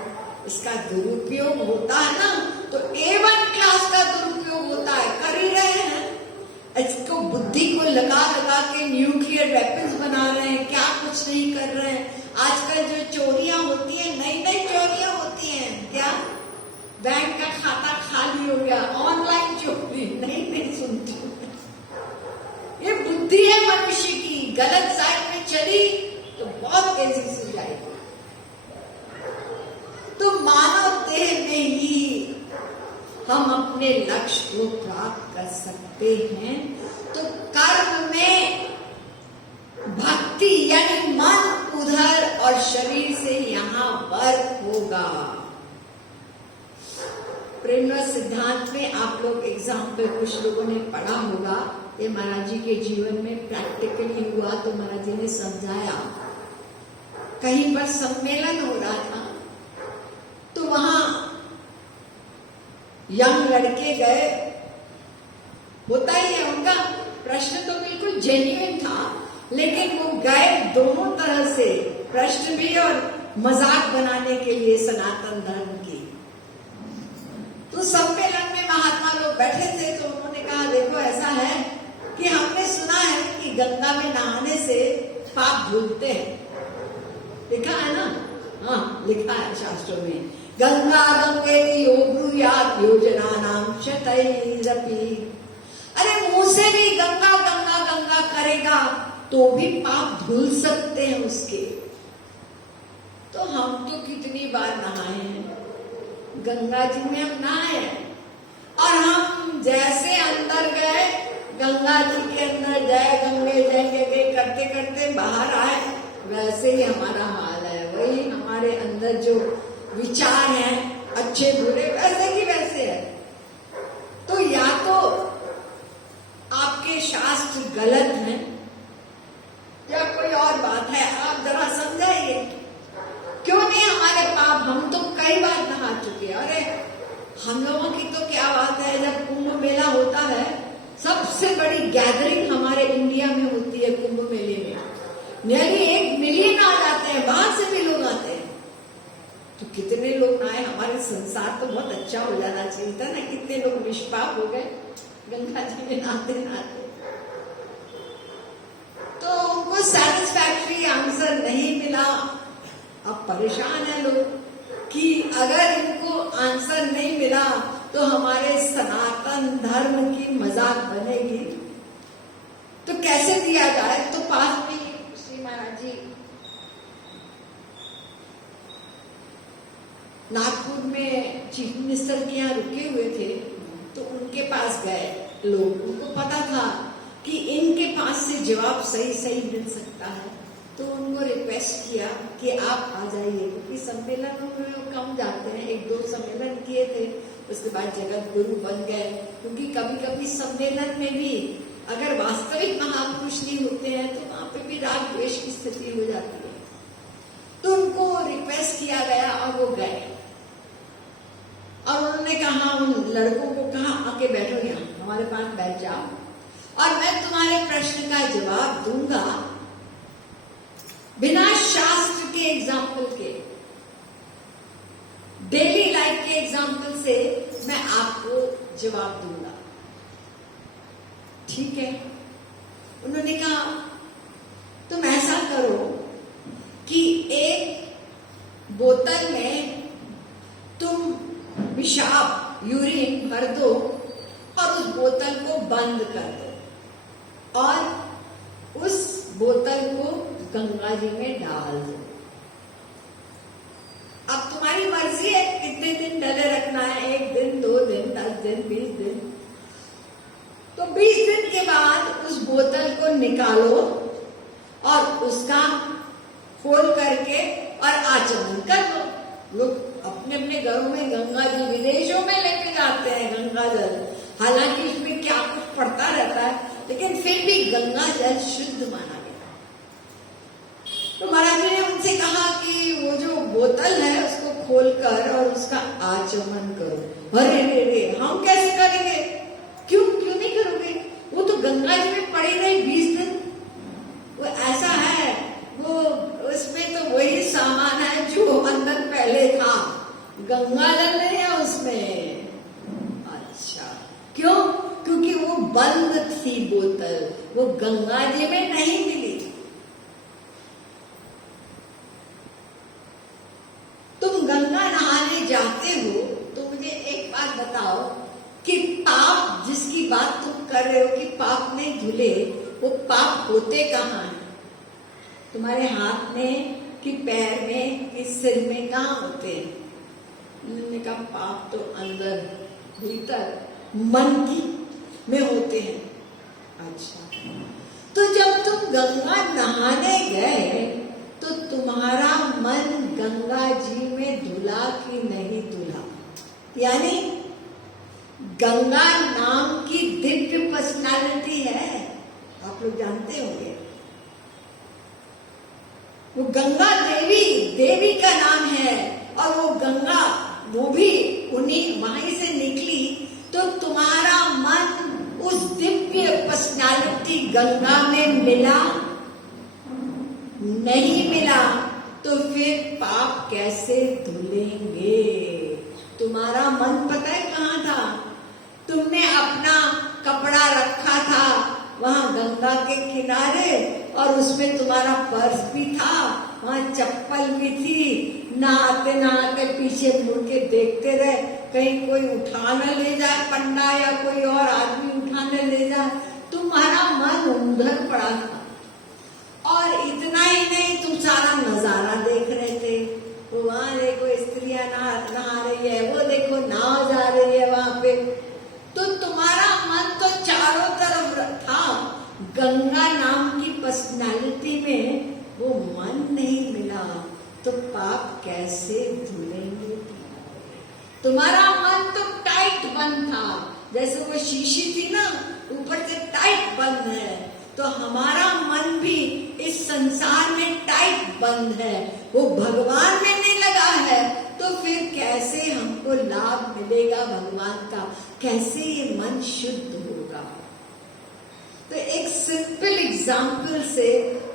इसका दुरुपयोग होता है ना, तो A1 क्लास का दुरुपयोग होता है, कर ही रहे हैं। इसको बुद्धि को लगा लगा के न्यूक्लियर वेपन्स बना रहे हैं, क्या कुछ नहीं कर रहे हैं। आजकल जो चोरियां होती है, नई नई चोरियां होती हैं, क्या बैंक का खाता खाली हो गया, ऑनलाइन चोरी, नहीं सुनती। ये बुद्धि है मनुष्य की, गलत साइड में चली तो बहुत तेजी से जाएगी। तो मानव देह में ही हम अपने लक्ष्य को प्राप्त कर सकते हैं। तो कर्म में भक्ति यानी मन उधर और शरीर से यहाँ वर्क होगा। प्रेम सिद्धांत में आप लोग एग्जाम्पल कुछ लोगों ने पढ़ा होगा, ये महाराज जी के जीवन में प्रैक्टिकली हुआ, तो महाराज जी ने समझाया। कहीं पर सम्मेलन हो रहा था, तो वहां यंग लड़के गए, होता ही है उनका प्रश्न तो बिल्कुल जेन्युइन था, लेकिन वो गए दोनों तरह से, प्रश्न भी और मजाक बनाने के लिए सनातन धर्म की। तो सम्मेलन में महात्मा लोग बैठे थे, तो उन्होंने कहा देखो ऐसा है कि हमने सुना है कि गंगा में नहाने से पाप धुलते हैं, लिखा है ना, हाँ लिखा है शास्त्रों में, गंगा गंगेति यो ब्रूयात् योजनानां शतैरपि। अरे मुंह से भी गंगा गंगा गंगा करेगा तो भी पाप धुल सकते हैं उसके। तो हम तो कितनी बार नहाए हैं, गंगा जी में हम नहाए हैं, और हम जैसे अंदर गए, गंगा जी के अंदर जय गंगे करते करते बाहर आए, वैसे ही हमारा हाल है। वही हमारे अंदर जो विचार हैं अच्छे बुरे वैसे की वैसे है। तो या तो आपके शास्त्र गलत हैं या कोई और बात है, आप जरा समझाइए क्यों नहीं हमारे पाप। हम तो कई बार नहा चुके हैं। अरे हम लोगों की तो क्या बात है, जब कुंभ मेला होता है, सबसे बड़ी गैदरिंग हमारे इंडिया में होती है कुंभ मेले में, नियरली 1 मिलियन आ जाते हैं, बाहर से भी लोग आते हैं। तो कितने लोग आए, हमारे संसार तो बहुत अच्छा हो जाना चाहिए था ना। कितने लोग निष्पाप हो गए गंगा जी में नहाते नहाते। तो उनको सैटिस्फैक्टरी आंसर नहीं मिला। अब परेशान है लोग कि अगर इनको आंसर नहीं मिला तो हमारे सनातन धर्म की मजाक बनेगी, तो कैसे दिया जाए। तो पास में श्री महाराज जी नागपुर में चीफ मिनिस्टर के यहाँ रुके हुए थे, तो उनके पास गए लोग। उनको पता था कि इनके पास से जवाब सही सही मिल सकता है, तो उनको रिक्वेस्ट किया कि आप आ जाइए, क्योंकि सम्मेलनों में वो कम जाते हैं। 1-2 सम्मेलन किए थे, उसके बाद जगत गुरु बन गए। क्योंकि कभी कभी सम्मेलन में भी अगर वास्तविक महापुरुष नहीं होते हैं तो वहां पे भी राग द्वेष की स्थिति हो जाती है। तो उनको रिक्वेस्ट किया गया और वो गए, और उन्होंने कहा, उन लड़कों को कहा आके बैठो यहाँ हमारे पास बैठ जाओ, और मैं तुम्हारे प्रश्न का जवाब दूंगा बिना शास्त्र के एग्जाम्पल के, डेली लाइफ के एग्जाम्पल से मैं आपको जवाब दूंगा। ठीक है। उन्होंने कहा तुम ऐसा करो कि एक बोतल में तुम पेशाब यूरिन भर दो और उस बोतल को बंद कर दो और उस बोतल को गंगा जी में डाल दो। अब तुम्हारी मर्जी है कितने दिन डले रखना है, 1 दिन, 2 दिन, 10 दिन, 20 दिन। तो 20 दिन के बाद उस बोतल को निकालो और उसका खोल करके और आचमन कर दो। लोग अपने अपने घरों में गंगा जी, विदेशों में लेके जाते हैं गंगा जल, हालांकि उसमें क्या कुछ पड़ता रहता है, लेकिन फिर भी गंगा जल शुद्ध माना गया। तो महाराज जी ने उनसे कहा कि वो जो बोतल है उसको खोलकर और उसका आचमन करो। अरे रे रे, हम कैसे करेंगे? क्यों नहीं करोगे? वो तो गंगा जी में पड़े रहे 20 दिन। वो ऐसा है, वो उसमें तो वही सामान है जो अंदर पहले था, गंगा जल नहीं है उसमें। अच्छा, क्यों? क्योंकि वो बंद थी बोतल, वो गंगा जी में नहीं मिली। तुम गंगा नहाने जाते हो तो मुझे एक बात बताओ कि पाप जिसकी बात तुम कर रहे हो कि पाप नहीं धुले, वो पाप होते कहाँ हैं? तुम्हारे हाथ में कि पैर में कि सिर में, कहाँ होते हैं? उन्होंने कहा पाप तो अंदर भीतर मन की में होते हैं। अच्छा, तो जब तुम गंगा नहाने गए तो तुम्हारा मन गंगा जी में धुला कि नहीं धुला? यानी गंगा नाम की दिव्य पर्सनालिटी है, आप लोग जानते होंगे। वो गंगा देवी का नाम है, और वो गंगा वो भी उन्हीं वहीं से निकली। तो तुम्हारा मन उस दिव्य पर्सनालिटी गंगा में मिला नहीं मिला, तो फिर पाप कैसे धुलेंगे? तुम्हारा मन पता है कहाँ था? तुमने अपना कपड़ा रखा था वहां गंगा के किनारे, और उसमें तुम्हारा पर्स भी था, वहां चप्पल भी थी। नहाते नहाते पीछे मुड़ के देखते रहे कहीं कोई उठा न ले जाए, पंडा या कोई और आदमी उठा न ले जाए। तुम्हारा मन उधर पड़ा था। और इतना ही नहीं, तुम सारा नजारा देख रहे थे। वो वहां देखो स्त्रियां नहा रही है, वो देखो नाव जा रही है वहां पे। तो तुम्हारा मन तो चारों तरफ था, गंगा नाम की पर्सनालिटी में वो मन नहीं मिला, तो पाप कैसे धुलेंगे? तुम्हारा मन तो टाइट बंद था, जैसे वो शीशी थी ना, ऊपर से टाइट बंद है। तो हमारा मन भी इस संसार में टाइट बंद है, वो भगवान में नहीं लगा है। तो फिर कैसे हमको लाभ मिलेगा भगवान का? कैसे ये मन शुद्ध होगा? तो एक सिंपल एग्जाम्पल से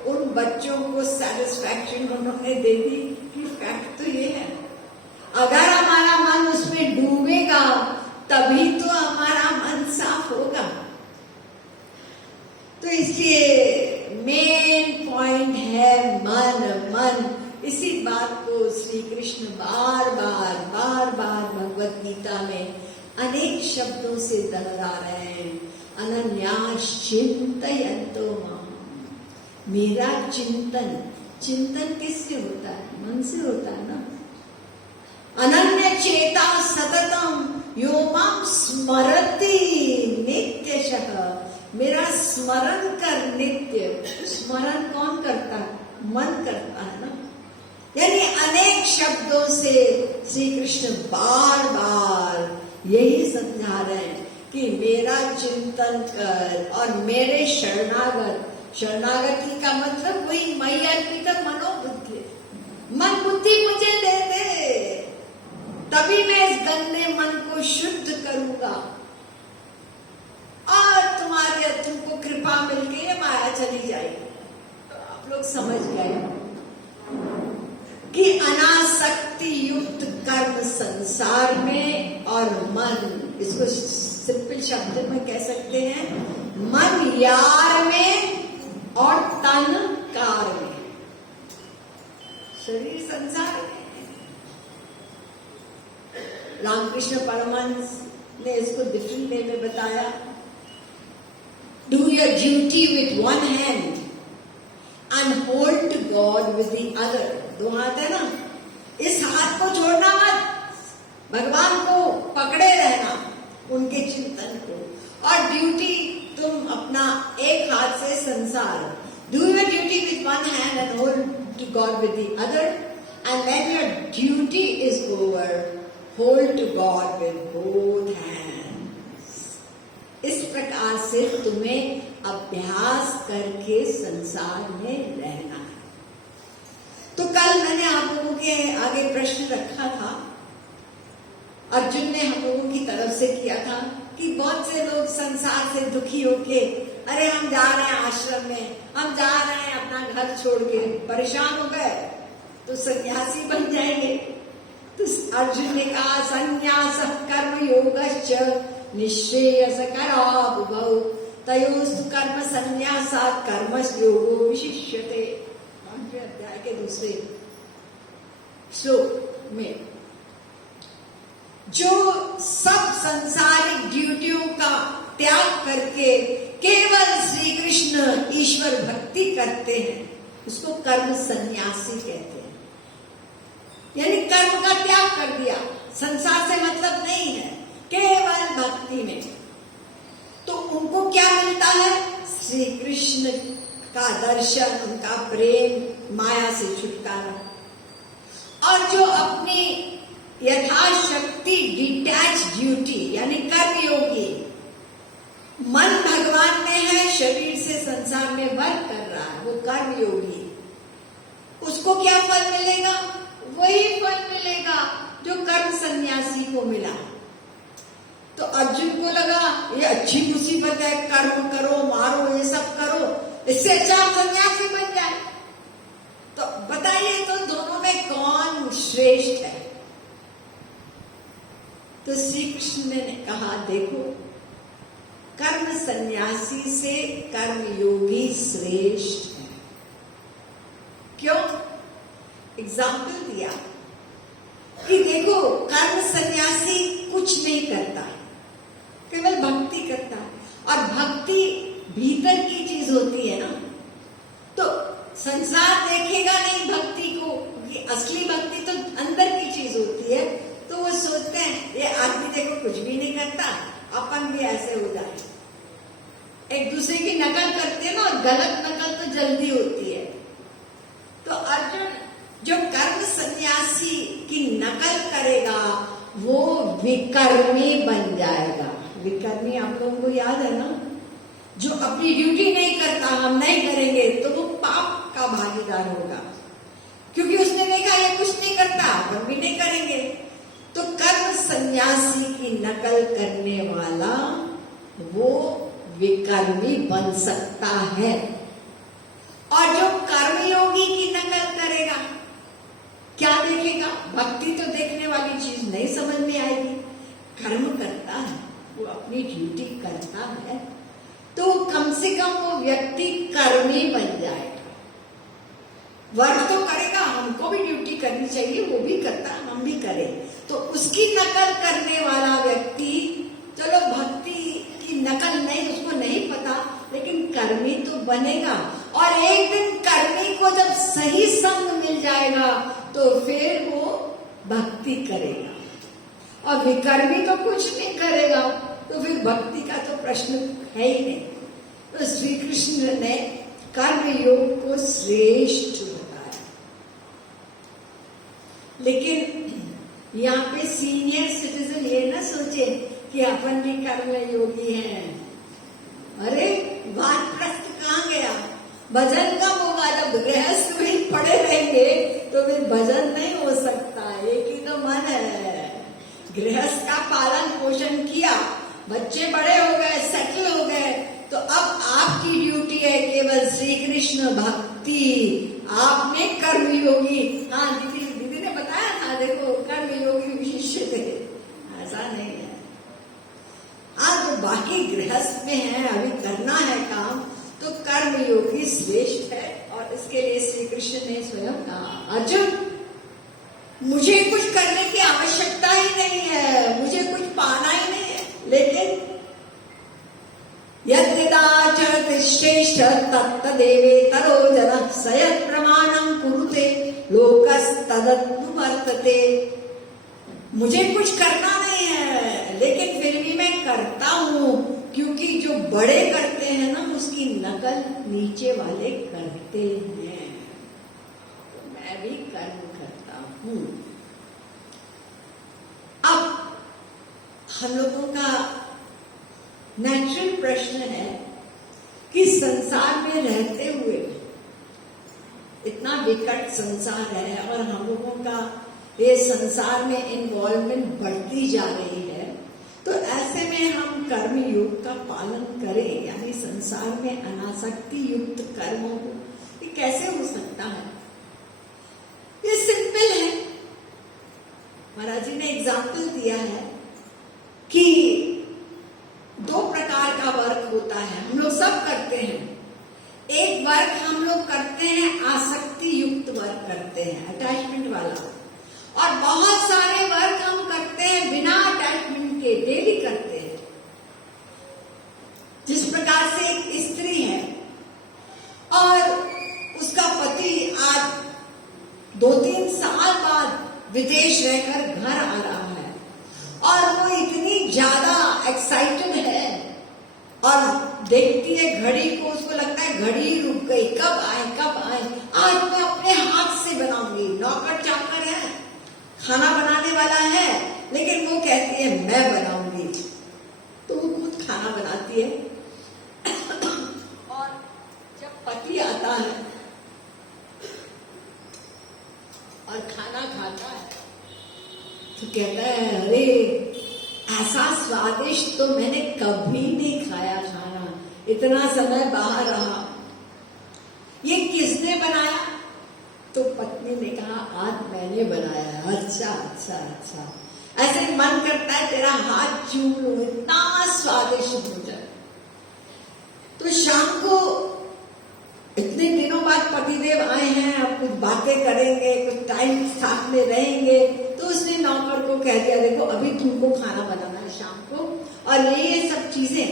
उन बच्चों को सेटिस्फैक्शन उन्होंने दे दी कि फैक्ट तो ये है तभी तो हमारा मन साफ होगा। तो इसलिए मेन पॉइंट है मन। मन, इसी बात को श्री कृष्ण बार बार भगवत गीता में अनेक शब्दों से दोहरा रहे हैं। अनन्यास चिंतयन्तो माम्। मेरा चिंतन, चिंतन किससे होता है? मन से होता है ना। अनन्य चेता सततम यो मां स्मरति नित्यशः। मेरा स्मरण कर नित्य। स्मरण कौन करता है? मन करता है ना। यानी अनेक शब्दों से श्री कृष्ण बार बार यही समझा रहे हैं कि मेरा चिंतन कर और मेरे शरणागत। शरणागति का मतलब वही मयि अर्पित मनोबुद्धि। मन बुद्धि मुझे दे दे, तभी मैं इस गंदे मन को शुद्ध करूंगा और तुमको कृपा मिलके ये माया चली जाएगी। तो आप लोग समझ गए कि अनासक्ति युक्त कर्म संसार में और मन, इसको सिंपल शब्द में कह सकते हैं, मन यार में और तन कार में। शरीर संसार में। रामकृष्ण परमहंस ने इसको डिफरेंट वे में बताया। Do your duty with one hand and hold to God with the other। दो हाथ है ना, इस हाथ को छोड़ना मत, भगवान को पकड़े रहना, उनके चिंतन को। और ड्यूटी तुम अपना एक हाथ से संसार। Do your duty with one hand and hold to God with the other, and when your duty is over, hold to God with both hands। इस प्रकार से तुम्हें अभ्यास करके संसार में रहना है। तो कल मैंने आप लोगों के आगे प्रश्न रखा था, अर्जुन ने हम लोगों की तरफ से किया था कि बहुत से लोग संसार से दुखी होके, अरे हम जा रहे हैं आश्रम में, हम जा रहे हैं अपना घर छोड़ के, परेशान हो गए तो सन्यासी बन जाएंगे। तो अर्जुन ने कहा संन्यास कर्म योगश्च निःश्रेयसकरावुभौ तयोस्तु कर्म संन्यासात् कर्मयोगो विशिष्यते। 5वें अध्याय के दूसरे श्लोक में जो सब संसारिक ड्यूटियों का त्याग करके केवल श्री कृष्ण ईश्वर भक्ति करते हैं, उसको कर्म संन्यासी कहते हैं। यानी कर्म का त्याग कर दिया, संसार से मतलब नहीं है, केवल भक्ति में। तो उनको क्या मिलता है? श्री कृष्ण का दर्शन, उनका प्रेम, माया से छुटकारा। और जो अपनी यथाशक्ति डिटैच ड्यूटी यानी कर्म योगी, मन भगवान में है, शरीर से संसार में वर्क कर रहा है, वो कर्म योगी, उसको क्या फल मिलेगा? वही फल मिलेगा जो कर्म सन्यासी को मिला। तो अर्जुन को लगा ये अच्छी मुसीबत है, कर्म करो, मारो, ये सब करो, इससे अच्छा सन्यासी बन जाए। तो बताइए तो दोनों में कौन श्रेष्ठ है? तो श्री कृष्ण ने कहा देखो, कर्म सन्यासी से कर्म योगी श्रेष्ठ है। क्यों? एग्जाम्पल दिया कि देखो कर्म सन्यासी कुछ नहीं करता, केवल भक्ति करता है, और भक्ति भीतर की चीज होती है ना। तो संसार देखेगा नहीं भक्ति को, कि असली भक्ति तो अंदर की चीज होती है। तो वो सोचते हैं ये आदमी देखो कुछ भी नहीं करता, अपन भी ऐसे हो जाए। एक दूसरे की नकल करते हैं ना, और गलत नकल तो जल्दी होती है। तो अर्जुन जो कर्म सन्यासी की नकल करेगा वो विकर्मी बन जाएगा। विकर्मी आप लोगों को याद है ना, जो अपनी ड्यूटी नहीं करता, हम नहीं करेंगे तो वो पाप का भागीदार होगा, क्योंकि उसने देखा ये कुछ नहीं करता, हम भी नहीं करेंगे। तो कर्म सन्यासी की नकल करने वाला वो विकर्मी बन सकता है। और जो कर्मयोगी की नकल करेगा, क्या देखेगा? भक्ति तो देखने वाली चीज नहीं समझ में आएगी, कर्म करता है, वो अपनी ड्यूटी करता है, तो कम से कम वो व्यक्ति कर्मी बन जाएगा। वर्क तो करेगा, हमको भी ड्यूटी करनी चाहिए, वो भी करता है, हम भी करें, तो उसकी नकल करने वाला व्यक्ति, चलो भक्ति की नकल नहीं, उसको नहीं पता, लेकिन कर्मी तो बनेगा। और एक दिन कर्मी को जब सही संग मिल जाएगा तो फिर वो भक्ति करेगा, और विकर्मी तो कुछ नहीं करेगा, तो फिर भक्ति का तो प्रश्न है ही नहीं। तो श्री कृष्ण ने कर्म योग को श्रेष्ठ बताया, लेकिन यहाँ पे सीनियर सिटीजन ये ना सोचे कि अपन भी कर्म योगी हैं। अरे वानप्रस्थ कहाँ गया? भजन कब होगा? जब गृहस्थ भी पड़े रहेंगे तो फिर भजन नहीं हो सकता। एक ही तो मन है। गृहस्थ का पालन पोषण किया, बच्चे बड़े हो गए, सेटल हो गए, तो अब आपकी ड्यूटी है केवल श्री कृष्ण भक्ति। आपने कर्म योगी, हाँ दीदी ने बताया था, देखो कर्म योगी शिष्य थे, ऐसा नहीं है। हाँ, तो बाकी गृहस्थ में है, अभी करना है काम, तो कर्म योगी श्रेष्ठ है। और इसके लिए श्री कृष्ण ने स्वयं कहा, अर्जुन मुझे कुछ करने की आवश्यकता ही नहीं है, मुझे कुछ पाना ही नहीं है, लेकिन यद्यदाचरतिश्रेष्ठ तत्तदेवेतरो जनः स यत् प्रमाणं कुरुते लोकस्तदनुवर्तते। मुझे कुछ करना नहीं है, लेकिन फिर भी मैं करता हूँ, क्योंकि जो बड़े करते हैं ना, उसकी नकल नीचे वाले करते हैं, तो मैं भी कर्म करता हूँ। अब हम लोगों का नेचुरल प्रश्न है कि संसार में रहते हुए, इतना विकट संसार है और हम लोगों का ये संसार में इन्वॉल्वमेंट बढ़ती जा रही है, तो ऐसे में हम कर्म योग का पालन करें, यानी संसार में अनासक्ति युक्त कर्मों को, ये कैसे हो सकता है? ये सिंपल है। महाराज जी ने एग्जाम्पल दिया है कि दो प्रकार का वर्क होता है, हम लोग सब करते हैं। एक वर्क हम लोग करते हैं आसक्ति युक्त वर्क करते हैं, अटैचमेंट वाला, और बहुत सारे वर्क हम करते हैं बिना अटैचमेंट के, डेली करते हैं। जिस प्रकार से एक स्त्री है और उसका पति आज 2-3 साल बाद विदेश रहकर घर आ रहा है, और वो इतनी ज्यादा एक्साइटेड है और देखती है घड़ी को, उसको लगता है घड़ी रुक गई, कब आए कब आए, आज मैं अपने हाथ से बनाऊंगी। नौकर चाकर है, खाना बनाने वाला है, लेकिन वो कहती है मैं बनाऊंगी, तो वो खुद खाना बनाती है। और जब पति आता है और खाना खाता है तो कहता है, अरे ऐसा स्वादिष्ट तो मैंने कभी नहीं खाया खाना, इतना समय बाहर रहा, ये किसने बनाया? तो पत्नी ने कहा, आज मैंने बनाया। अच्छा अच्छा अच्छा, ऐसे मन करता है तेरा हाथ चूम लूं, इतना स्वादिष्ट भोजन। तो शाम को इतने दिनों बाद पतिदेव आए हैं, अब कुछ बातें करेंगे, कुछ टाइम साथ में रहेंगे, तो उसने नौकर को कह दिया, देखो अभी तुमको खाना बनाना है शाम को, और ये सब चीजें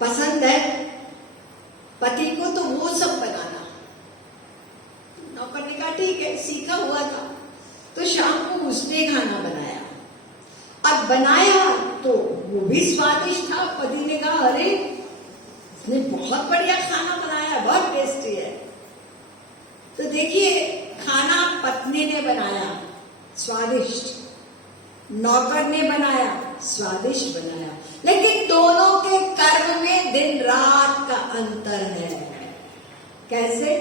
पसंद है पति को, तो वो सब बनाना। नौकर ने कहा ठीक है, सीखा हुआ था। तो शाम को उसने खाना बनाया, अब बनाया तो वो भी स्वादिष्ट था। पति ने कहा, अरे इसने बहुत बढ़िया खाना बनाया, बहुत टेस्टी है। तो देखिए, खाना पत्नी ने बनाया स्वादिष्ट, नौकर ने बनाया स्वादिष्ट बनाया, लेकिन दोनों के कर्म में दिन रात का अंतर है। कैसे?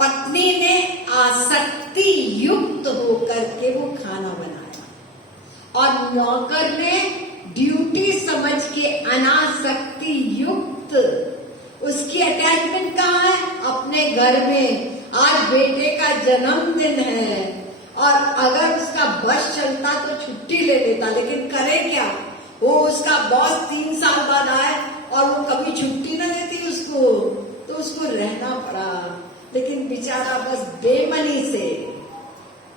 पत्नी ने आसक्ति युक्त होकर के वो खाना बनाया, और नौकर ने ड्यूटी समझ के अनासक्ति युक्त, उसकी अटैचमेंट कहाँ है? अपने घर में। आज बेटे का जन्मदिन है और अगर उसका बस चलता तो छुट्टी ले लेता, लेकिन करे क्या, वो उसका बॉस 3 साल बाद आए और वो कभी छुट्टी ना देती उसको, तो उसको रहना पड़ा। लेकिन बेचारा बस बेमनी से,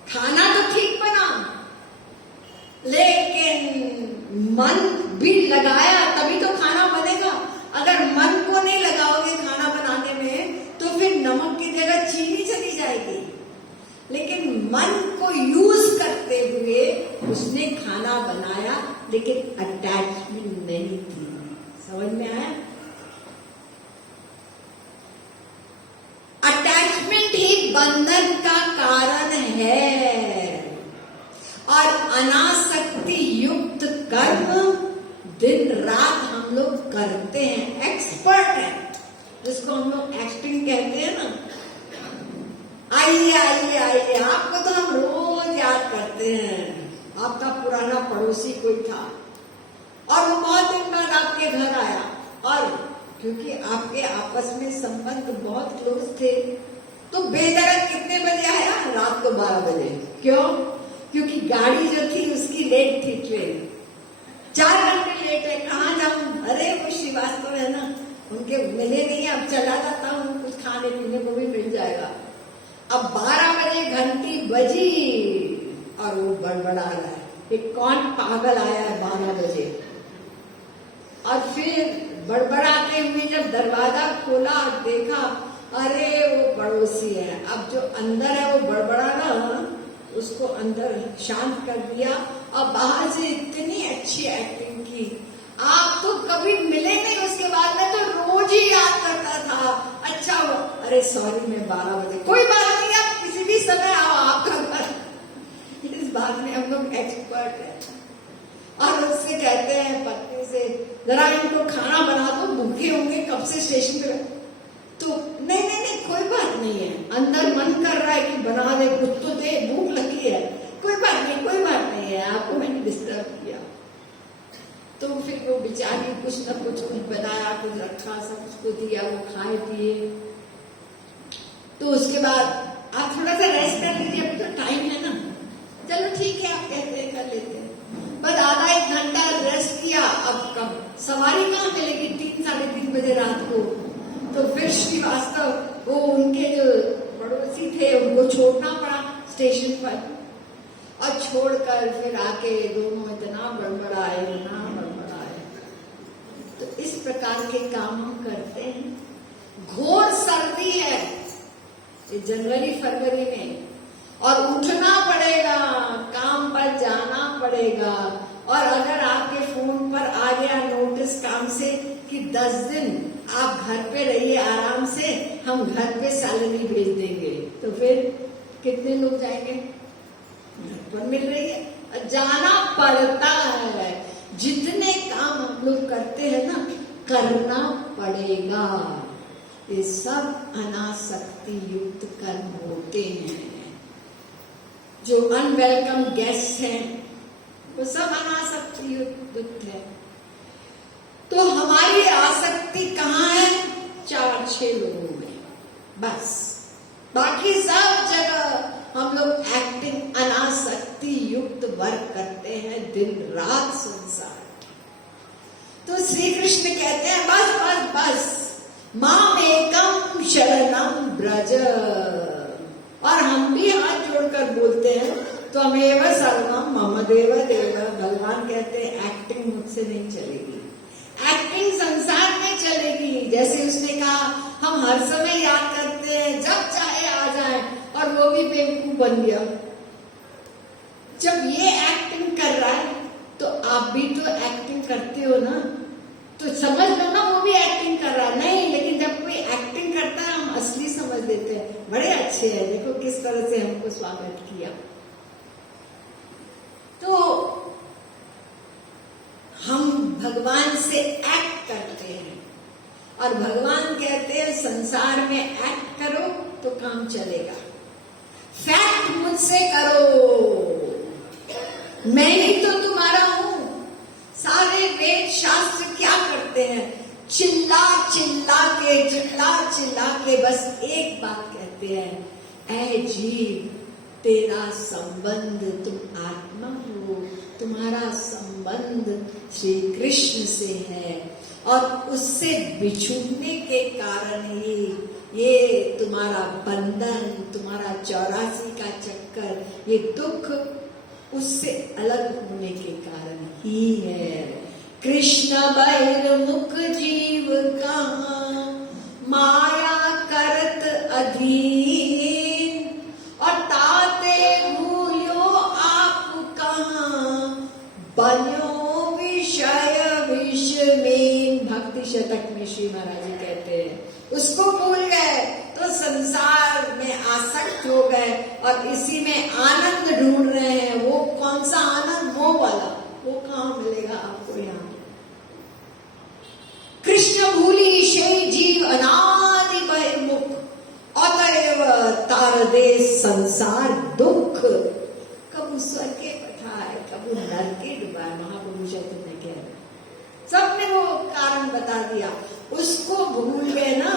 खाना तो ठीक बना लेकिन मन भी लगाया तभी तो खाना बनेगा। अगर मन को नहीं लगाओगे खाना बनाने में तो फिर नमक की जगह चीनी चली जाएगी। लेकिन मन को यूज करते हुए उसने खाना बनाया, लेकिन अटैचमेंट नहीं थी। समझ में आया? अटैचमेंट ही बंधन का कारण है और अनासक्ति युक्त कर्म दिन रात हम लोग करते हैं। एक्सपर्ट है, जिसको हम लोग एक्टिंग कहते हैं ना। आइए आइए आइए, आपको तो हम रोज याद करते हैं। आपका पुराना पड़ोसी कोई था और वो बहुत दिन बाद आपके घर आया, और क्योंकि आपके आपस में संबंध बहुत क्लोज थे तो बेधड़क कितने बजे आया? रात को 12 बजे। क्यों? क्योंकि गाड़ी जो थी उसकी लेट थी, ट्रेन 4 घंटे लेट है। कहाँ जाऊं? अरे वो श्रीवास्तव है ना, उनके मिले नहीं, अब चला जाता हूँ, कुछ खाने पीने को भी मिल जाएगा। अब 12 बजे घंटी बजी और वो बड़बड़ा रहा है कि कौन पागल आया है 12 बजे। और फिर बड़बड़ाते हुए जब दरवाजा खोला देखा, अरे वो पड़ोसी है। अब जो अंदर है वो बड़बड़ा ना, उसको अंदर शांत कर दिया और बाहर से इतनी अच्छी एक्टिंग की। आप तो कभी मिले नहीं, उसके बाद में तो रोज ही याद करता था। अच्छा हो, अरे सॉरी मैं 12 बजे, कोई बात नहीं, आप किसी भी समय आओ, आपका घर। इस बात में हम लोग एक्सपर्ट हैं। और उससे कहते हैं पत्नी से, जरा इनको खाना बना दो, भूखे होंगे कब से स्टेशन पे। तो नहीं नहीं नहीं, कोई बात नहीं है, अंदर मन कर रहा है कि बना दे, कुछ तो दे, भूख लगी है, कोई बात नहीं, कोई बात नहीं है, आपको मैंने डिस्टर्ब किया। तो फिर वो बेचारी कुछ न कुछ बनाया, कुछ रखा, सब उसको दिया, वो खाए पिए। तो उसके बाद आप थोड़ा सा रेस्ट कर लीजिए, अभी तो टाइम है ना। चलो ठीक है, आप कहते हैं कर लेते हैं। बस आधा 1 घंटा रेस्ट किया। अब कब सवारी कहाँ मिलेगी 3 साढ़े 3 बजे रात को। तो फिर श्रीवास्तव, वो उनके जो पड़ोसी थे उनको छोड़ना पड़ा स्टेशन पर, और छोड़कर फिर आके दोनों इतना बड़बड़ाए, इतना बड़बड़ाए। तो इस प्रकार के काम हम करते हैं। घोर सर्दी है ये जनवरी फरवरी में, और उठना पड़ेगा, काम पर जाना पड़ेगा। और अगर आपके फोन पर आ गया नोटिस काम से कि 10 दिन आप घर पे रहिए आराम से, हम घर पे सैलरी भेज देंगे, तो फिर कितने लोग जाएंगे? घर पर मिल रही है, जाना पड़ता है। जितने काम हम लोग करते हैं ना, करना पड़ेगा। ये सब अनासक्ति युक्त कर्म होते हैं। जो अनवेलकम गेस्ट हैं वो सब अनासक्ति युक्त है। तो हमारी आसक्ति कहाँ है? 4-6 लोगों में बस। बाकी सब जगह हम लोग एक्टिंग अनासक्ति युक्त वर्क करते हैं दिन रात संसार। तो श्री कृष्ण कहते हैं बस बस बस, माम एकम शरणम ब्रज। और हम भी हाथ जोड़कर बोलते हैं, त्वमेव सर्वम मम देव देव। भगवान कहते हैं एक्टिंग मुझसे नहीं चलेगी, एक्टिंग संसार में चलेगी। जैसे उसने कहा हम हर समय याद करते हैं, जब चाहे आ जाए, और वो भी बेवकूफ बन गया। जब ये एक्टिंग कर रहा है तो आप भी तो एक्टिंग करते हो ना, तो समझ लो ना वो भी एक्टिंग कर रहा है। नहीं, लेकिन जब कोई एक्टिंग करता है हम असली समझ लेते हैं, बड़े अच्छे हैं, देखो किस तरह से हमको स्वागत किया। तो हम भगवान से एक्ट करते हैं, और भगवान कहते हैं संसार में एक्ट करो तो काम चलेगा। फैक्ट मुझसे करो, मैं ही तो तुम्हारा हूं। सारे वेद शास्त्र क्या करते हैं? चिल्ला चिल्ला के बस एक बात कहते हैं, ऐ जीव तेरा संबंध, तुम आत्मा हो, तुम्हारा संबंध श्री कृष्ण से है और उससे बिछुड़ने के कारण ही ये तुम्हारा बंधन, तुम्हारा 84 का चक्कर, ये दुख उससे अलग होने के कारण ही है। कृष्ण बहिर्मुख जीव कहाँ माया करत अधीन, और ताते भूयो आप कहाँ बन्यो विषय विष में। भक्ति शतक में श्री महाराज जी कहते हैं उसको भूल गए तो संसार में आसक्त हो गए और इसी में आनंद ढूंढ रहे हैं। वो कौन सा आनंद? मोह वाला, वो कहाँ मिलेगा आपको यहाँ? कृष्ण भूली शे जीव अनादि बहिर्मुख, अतएव तारदे संसार दुख। कबू स्वर्ग के पठाए, कबू नरके डुबाए, महापुरुष है तुमने कह रहे, सबने वो कारण बता दिया। उसको भूल गए ना,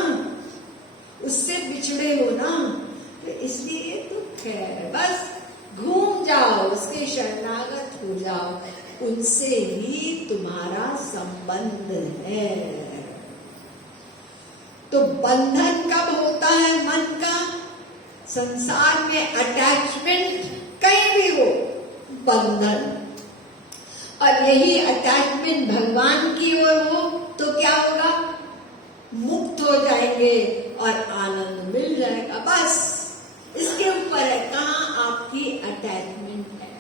उससे बिछड़े हो ना, तो इसलिए दुख है। बस घूम जाओ, उसके शरणागत हो जाओ, उनसे ही तुम्हारा संबंध है। तो बंधन कब होता है मन का? संसार में अटैचमेंट कहीं भी हो, बंधन। और यही अटैचमेंट भगवान की ओर हो तो क्या होगा? मुक्त हो जाएंगे और आनंद मिल जाएगा। बस इसके ऊपर है कहाँ आपकी अटैचमेंट है।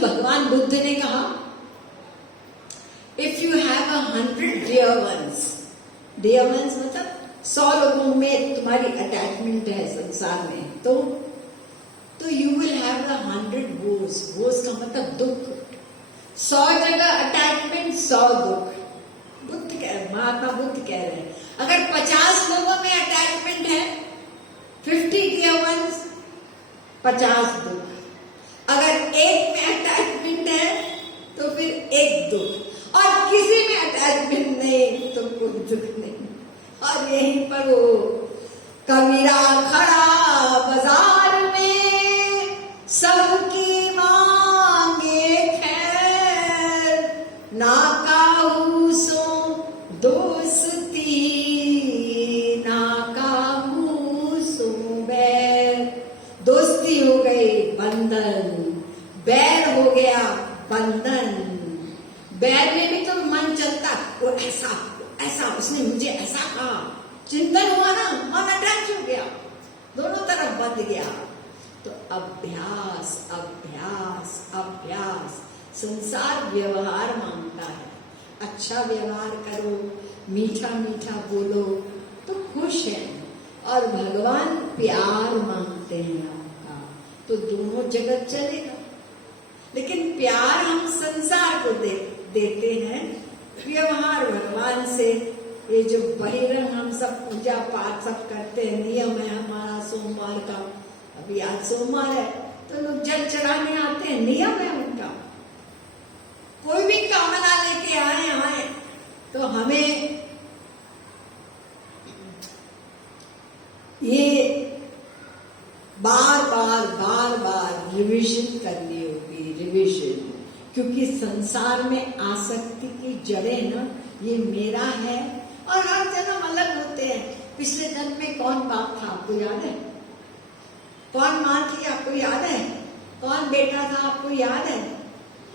भगवान बुद्ध ने कहा, if you have 100 dear ones, dear ones मतलब 100 लोगों में तुम्हारी अटैचमेंट है संसार में, तो you will have 100 woes. Woes का मतलब दुख। 100 जगह अटैचमेंट, 100 दुख। महात्मा बुद्ध कह रहे हैं अगर 50 लोगों में अटैचमेंट है, 50 डियर वंस, 50 दुख। अगर एक में अटैचमेंट है तो फिर एक दुख, और किसी में अटैचमेंट नहीं तो कोई दुख नहीं। और यहीं पर वो कबीरा खड़ा बाजार में, सबकी मांगे खैर, ना काहू सो दोस्ती, ना काहू सो बैर। दोस्ती हो गई, बंधन। बैर हो गया, बंधन। बैर में भी तो मन चलता, वो ऐसा उसने मुझे ऐसा कहा, चिंतन हुआ ना, मन अटैच हो गया, दोनों तरफ बंध गया। तो अभ्यास अभ्यास अभ्यास। संसार व्यवहार मांगता है, अच्छा व्यवहार करो, मीठा मीठा बोलो तो खुश है, और भगवान प्यार मांगते हैं आपका, तो दोनों जगत चलेगा। लेकिन प्यार हम संसार को देते हैं, व्यवहार भगवान से। ये जो बहिरंग हम सब पूजा पाठ सब करते हैं, नियम है हमारा सोमवार का, अभी आज सोमवार है तो लोग जल चढ़ाने आते हैं, नियम है उनका। कोई भी कामना लेके आए तो हमें ये बार बार रिविजन करनी होगी, रिविजन। क्योंकि संसार में आसक्ति की जड़ें ना, ये मेरा है, और हर जन्म अलग होते हैं। पिछले जन्म में कौन बाप था आपको याद है? कौन माँ थी आपको याद है? कौन बेटा था आपको याद है?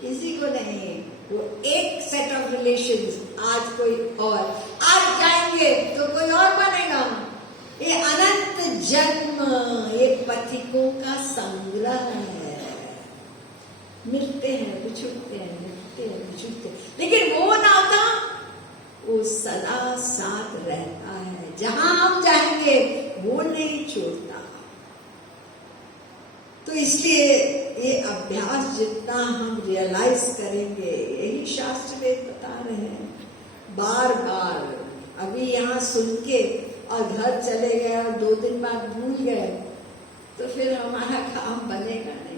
किसी को नहीं। वो एक सेट ऑफ रिलेशंस, आज कोई और, आज जाएंगे तो कोई और बनेगा। ये अनंत जन्म, ये पथिकों का संग्रह है। मिलते हैं, बिछुड़ते हैं, मिलते हैं, बिछुड़ते हैं, लेकिन वो नाता वो सदा साथ रहता है। जहां हम जाएंगे वो नहीं छोड़ता। तो इसलिए ये अभ्यास जितना हम रियलाइज करेंगे, यही शास्त्र वेद बता रहे हैं, बार बार। अभी यहाँ सुन के और घर चले गए और 2 दिन बाद भूल गए तो फिर हमारा काम बनेगा नहीं।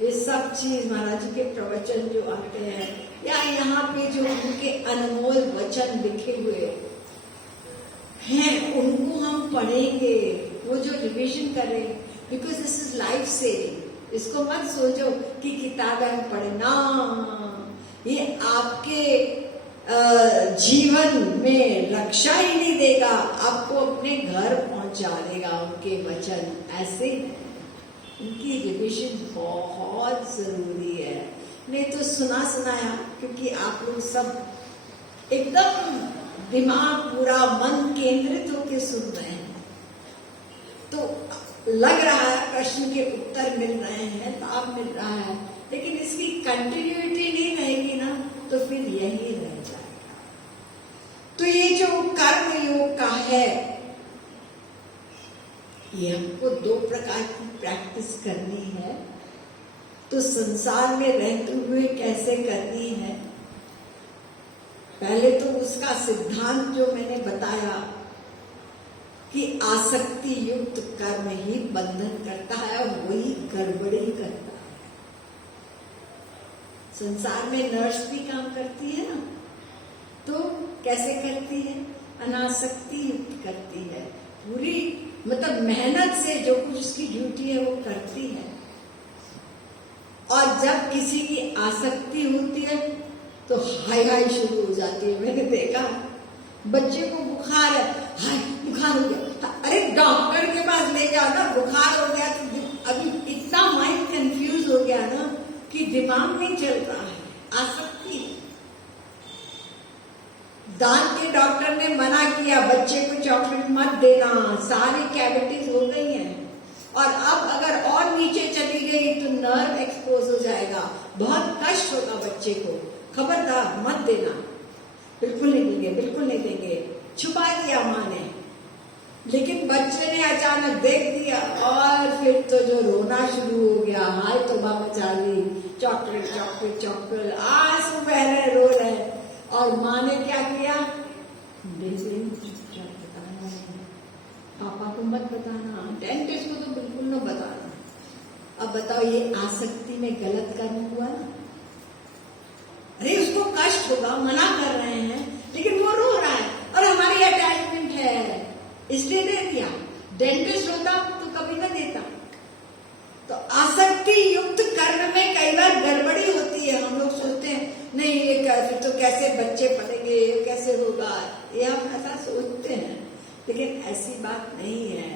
ये सब चीज महाराज जी के प्रवचन जो आते हैं, या यहाँ पे जो उनके अनमोल वचन लिखे हुए हैं, उनको हम पढ़ेंगे, वो जो रिविजन करें, because this is life saving. इसको मत सोचो कि किताबें पढ़ना ये आपके जीवन में रक्षा ही नहीं देगा, आपको अपने घर पहुंचा देगा उनके वचन। ऐसे उनकी रिविजन बहुत जरूरी है। नहीं तो सुना सुनाया, क्योंकि आप लोग सब एकदम दिमाग पूरा मन केंद्रित होकर सुन रहे हैं, तो लग रहा है प्रश्न के उत्तर मिल रहे हैं, लाभ मिल रहा है, लेकिन इसकी कंटिन्यूटी नहीं रहेगी ना, तो फिर यही रह जाएगा। तो ये जो कर्म योग का है, ये हमको 2 प्रकार की प्रैक्टिस करनी है। तो संसार में रहते हुए कैसे करनी है? पहले तो उसका सिद्धांत जो मैंने बताया कि आसक्ति युक्त कर्म ही बंधन करता है और वही गड़बड़ी करता है। संसार में नर्स भी काम करती है ना, तो कैसे करती है? अनासक्ति युक्त करती है, पूरी मतलब मेहनत से जो कुछ उसकी ड्यूटी है वो करती है। और जब किसी की आसक्ति होती है तो हाय हाय शुरू हो जाती है। मैंने देखा बच्चे को बुखार है, हाय बुखार हो गया, अरे डॉक्टर के पास ले जाओ ना, बुखार हो गया तो अभी इतना माइंड कंफ्यूज हो गया ना कि दिमाग नहीं चल रहा है, आसक्ति। दांत के डॉक्टर ने मना किया बच्चे को चॉकलेट मत देना, सारी कैविटीज हो गई हैं, और अब अगर और नीचे चली गई तो नर्व एक्सपोज हो जाएगा, बहुत कष्ट होगा बच्चे को, खबरदार मत देना। बिल्कुल नहीं देंगे, बिल्कुल नहीं देंगे, छुपा दिया माँ ने। लेकिन बच्चे ने अचानक देख दिया और फिर तो जो रोना शुरू हो गया, हाय तौबा मचा ली, चॉकलेट चॉकलेट चॉकलेट, आंसू बह रहे, रो रहे। और माँ ने क्या किया? बताना है, पापा को मत बताना, डेंटिस्ट को तो बिल्कुल न बताना। अब बताओ ये आसक्ति में गलत कर्म हुआ ना? अरे उसको कष्ट होगा, मना कर रहे हैं, लेकिन वो रो रहा है और हमारी अटैचमेंट है इसलिए दे दिया। डेंटिस्ट होता तो कभी ना देता। तो आसक्ति युक्त कर्म में कई बार गड़बड़ी होती है। हम लोग सोचते हैं नहीं ये फिर तो कैसे बच्चे पढ़ेंगे, ये कैसे होगा, ये हम ऐसा सोचते हैं, लेकिन ऐसी बात नहीं है।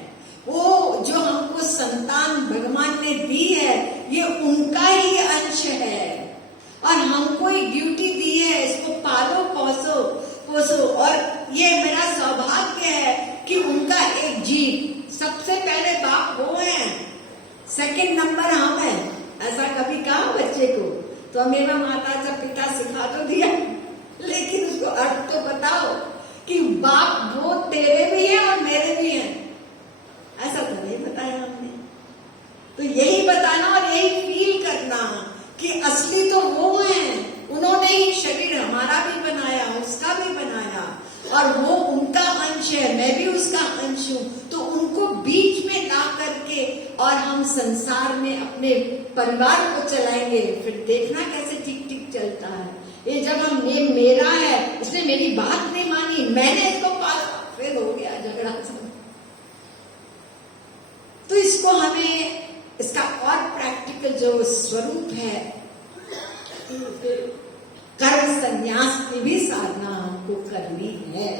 वो जो हमको संतान भगवान ने दी है ये उनका ही अंश है, और हमको एक ड्यूटी दी है, इसको पालो पोसो पोसो। और ये मेरा सौभाग्य है कि उनका एक जीव, सबसे पहले बाप वो है, सेकंड नंबर हम है। ऐसा कभी कहा बच्चे को? तो मेरा माता का पिता सिखा तो दिया, लेकिन उसको अर्थ तो बताओ कि बाप वो तेरे भी है और मेरे भी है। ऐसा तो नहीं बताया हमने। तो यही बताना और यही फील करना कि असली तो वो है, उन्होंने ही शरीर हमारा भी बनाया, उसका भी बनाया, और वो उनका अंश है, मैं भी उसका अंश हूं। तो उनको बीच में ला करके और हम संसार में अपने परिवार को चलाएंगे, फिर देखना कैसे ठीक ठीक चलता है। ये जब हम ये मेरा है, इसने मेरी बात नहीं मानी, मैंने इसको पास, फिर हो गया झगड़ा। तो इसको हमें इसका और प्रैक्टिकल जो स्वरूप है, कर्म संन्यास की भी साधना हमको करनी है।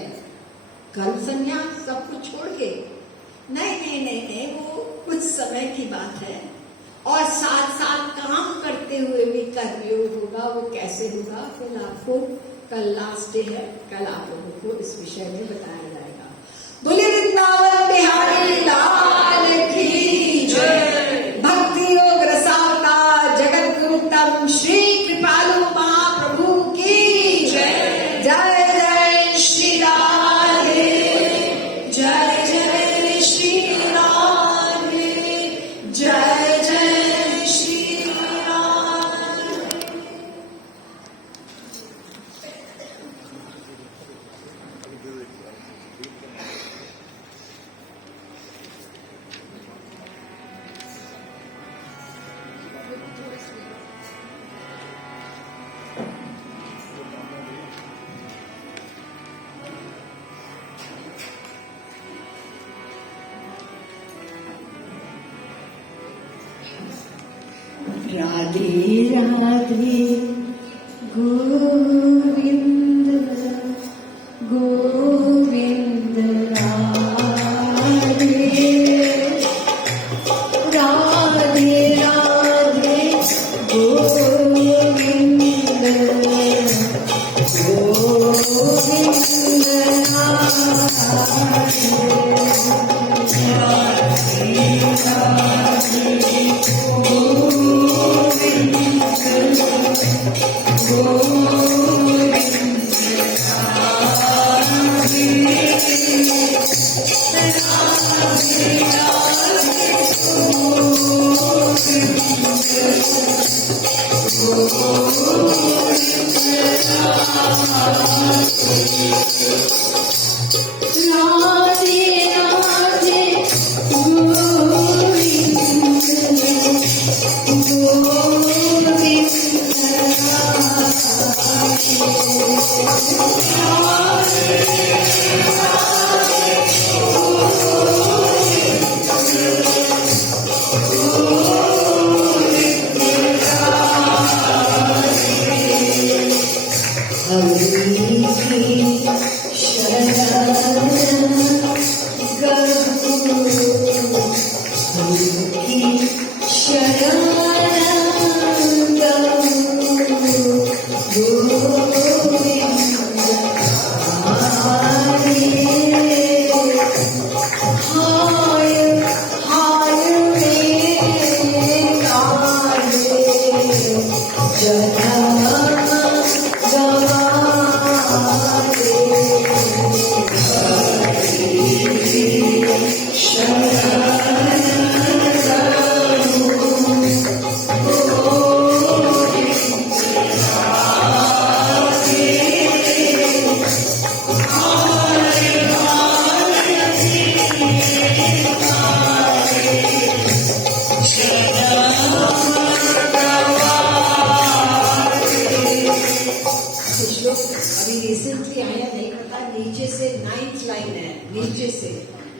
कर्म संन्यास सब कुछ छोड़ के नहीं नहीं नहीं नहीं, वो कुछ समय की बात है, और साथ साथ काम करते हुए भी कर्मयोग होगा। वो कैसे होगा फिर आपको कल लास्ट डे है, कल आप लोगों को इस विषय में बताया जाएगा। बोले वृंदावन बिहारी लाल की जय। भक्ति योग रसावतार जगत गुरु तम श्री कृपालु महाप्रभु की जय। जय जय श्री राधे, जय जय श्री राधे, जय जय श्री राधे। राधे राधे गोविंद गोविंद राधे राधे राधे गोविंद गोविंद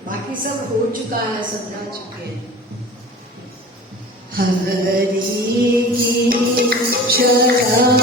बाकी सब हो चुका है, समझा चुके हैं। हरि की शरण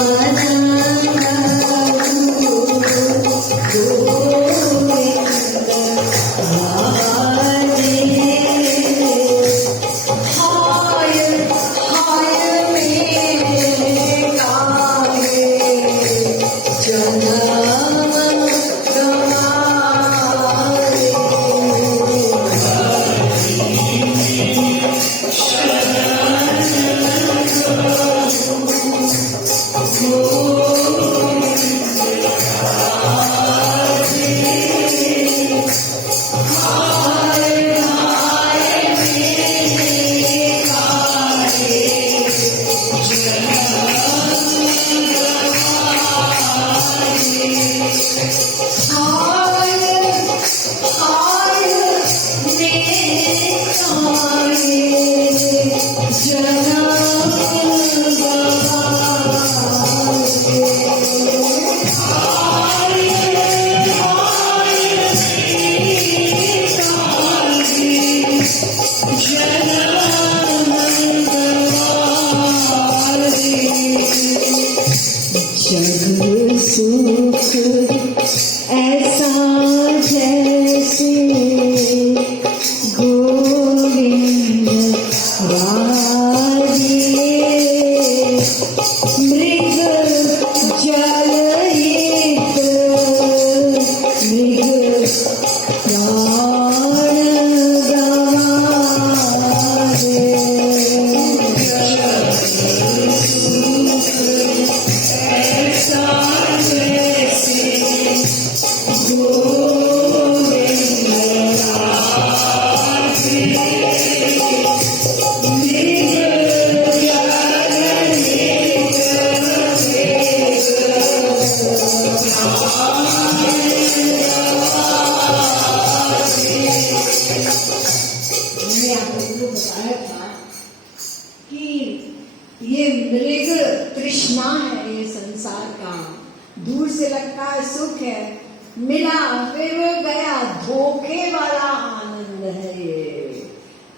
मिला फिर गया, धोखे वाला आनंद है ये।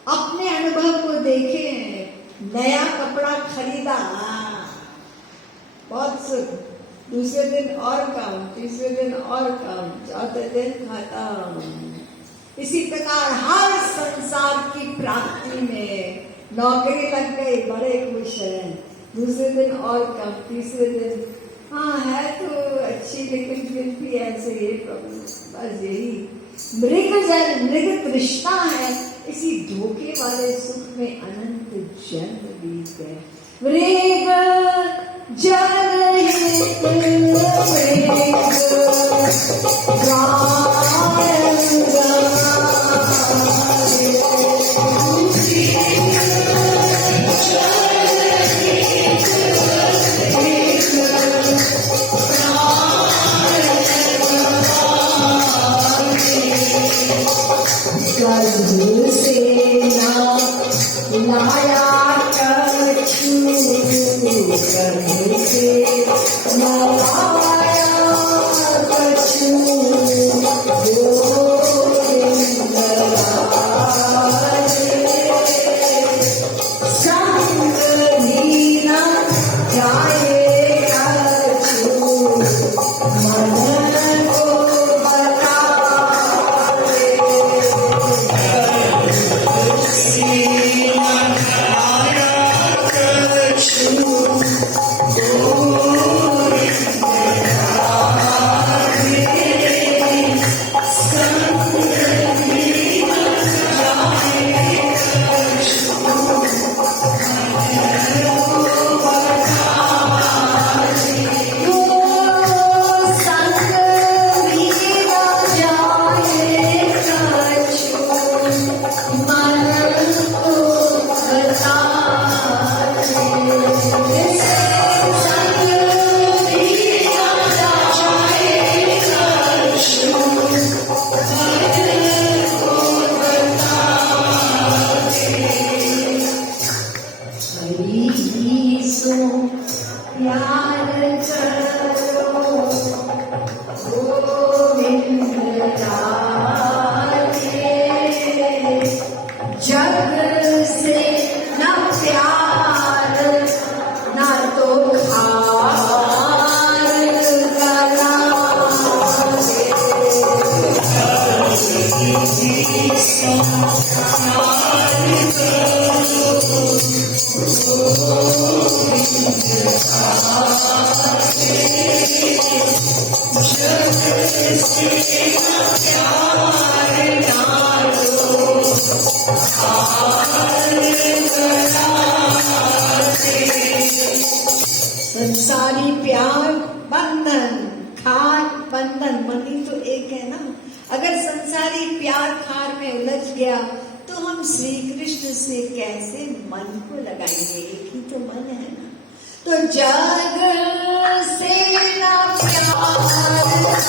अपने अनुभव को देखें, नया कपड़ा खरीदा, बहुत सुख। दूसरे दिन और काम, तीसरे दिन और काम, चौथे दिन खत्म। इसी प्रकार हर संसार की प्राप्ति में नौकरी लग गई, बड़े खुश हैं, दूसरे दिन और काम, तीसरे दिन हाँ है तो अच्छी लेकिन फिर भी ऐसे ही प्रभु, बस यही मृग तृष्णा है। इसी धोखे वाले सुख में अनंत जन्म बीत गए। मृग जनहित गर्भ से ना लाया कछु, गर्भ से ना लाया कछु, गोविंद राजे संग ही न जाए कछु, मन को संसारी प्यार बंधन, खार बंधन, मनी तो एक है ना। अगर संसारी प्यार खार में उलझ गया तो हम श्री कृष्ण से कैसे मन को लगाएंगे? एक ही तो मन है ना। तो जग से ना प्यार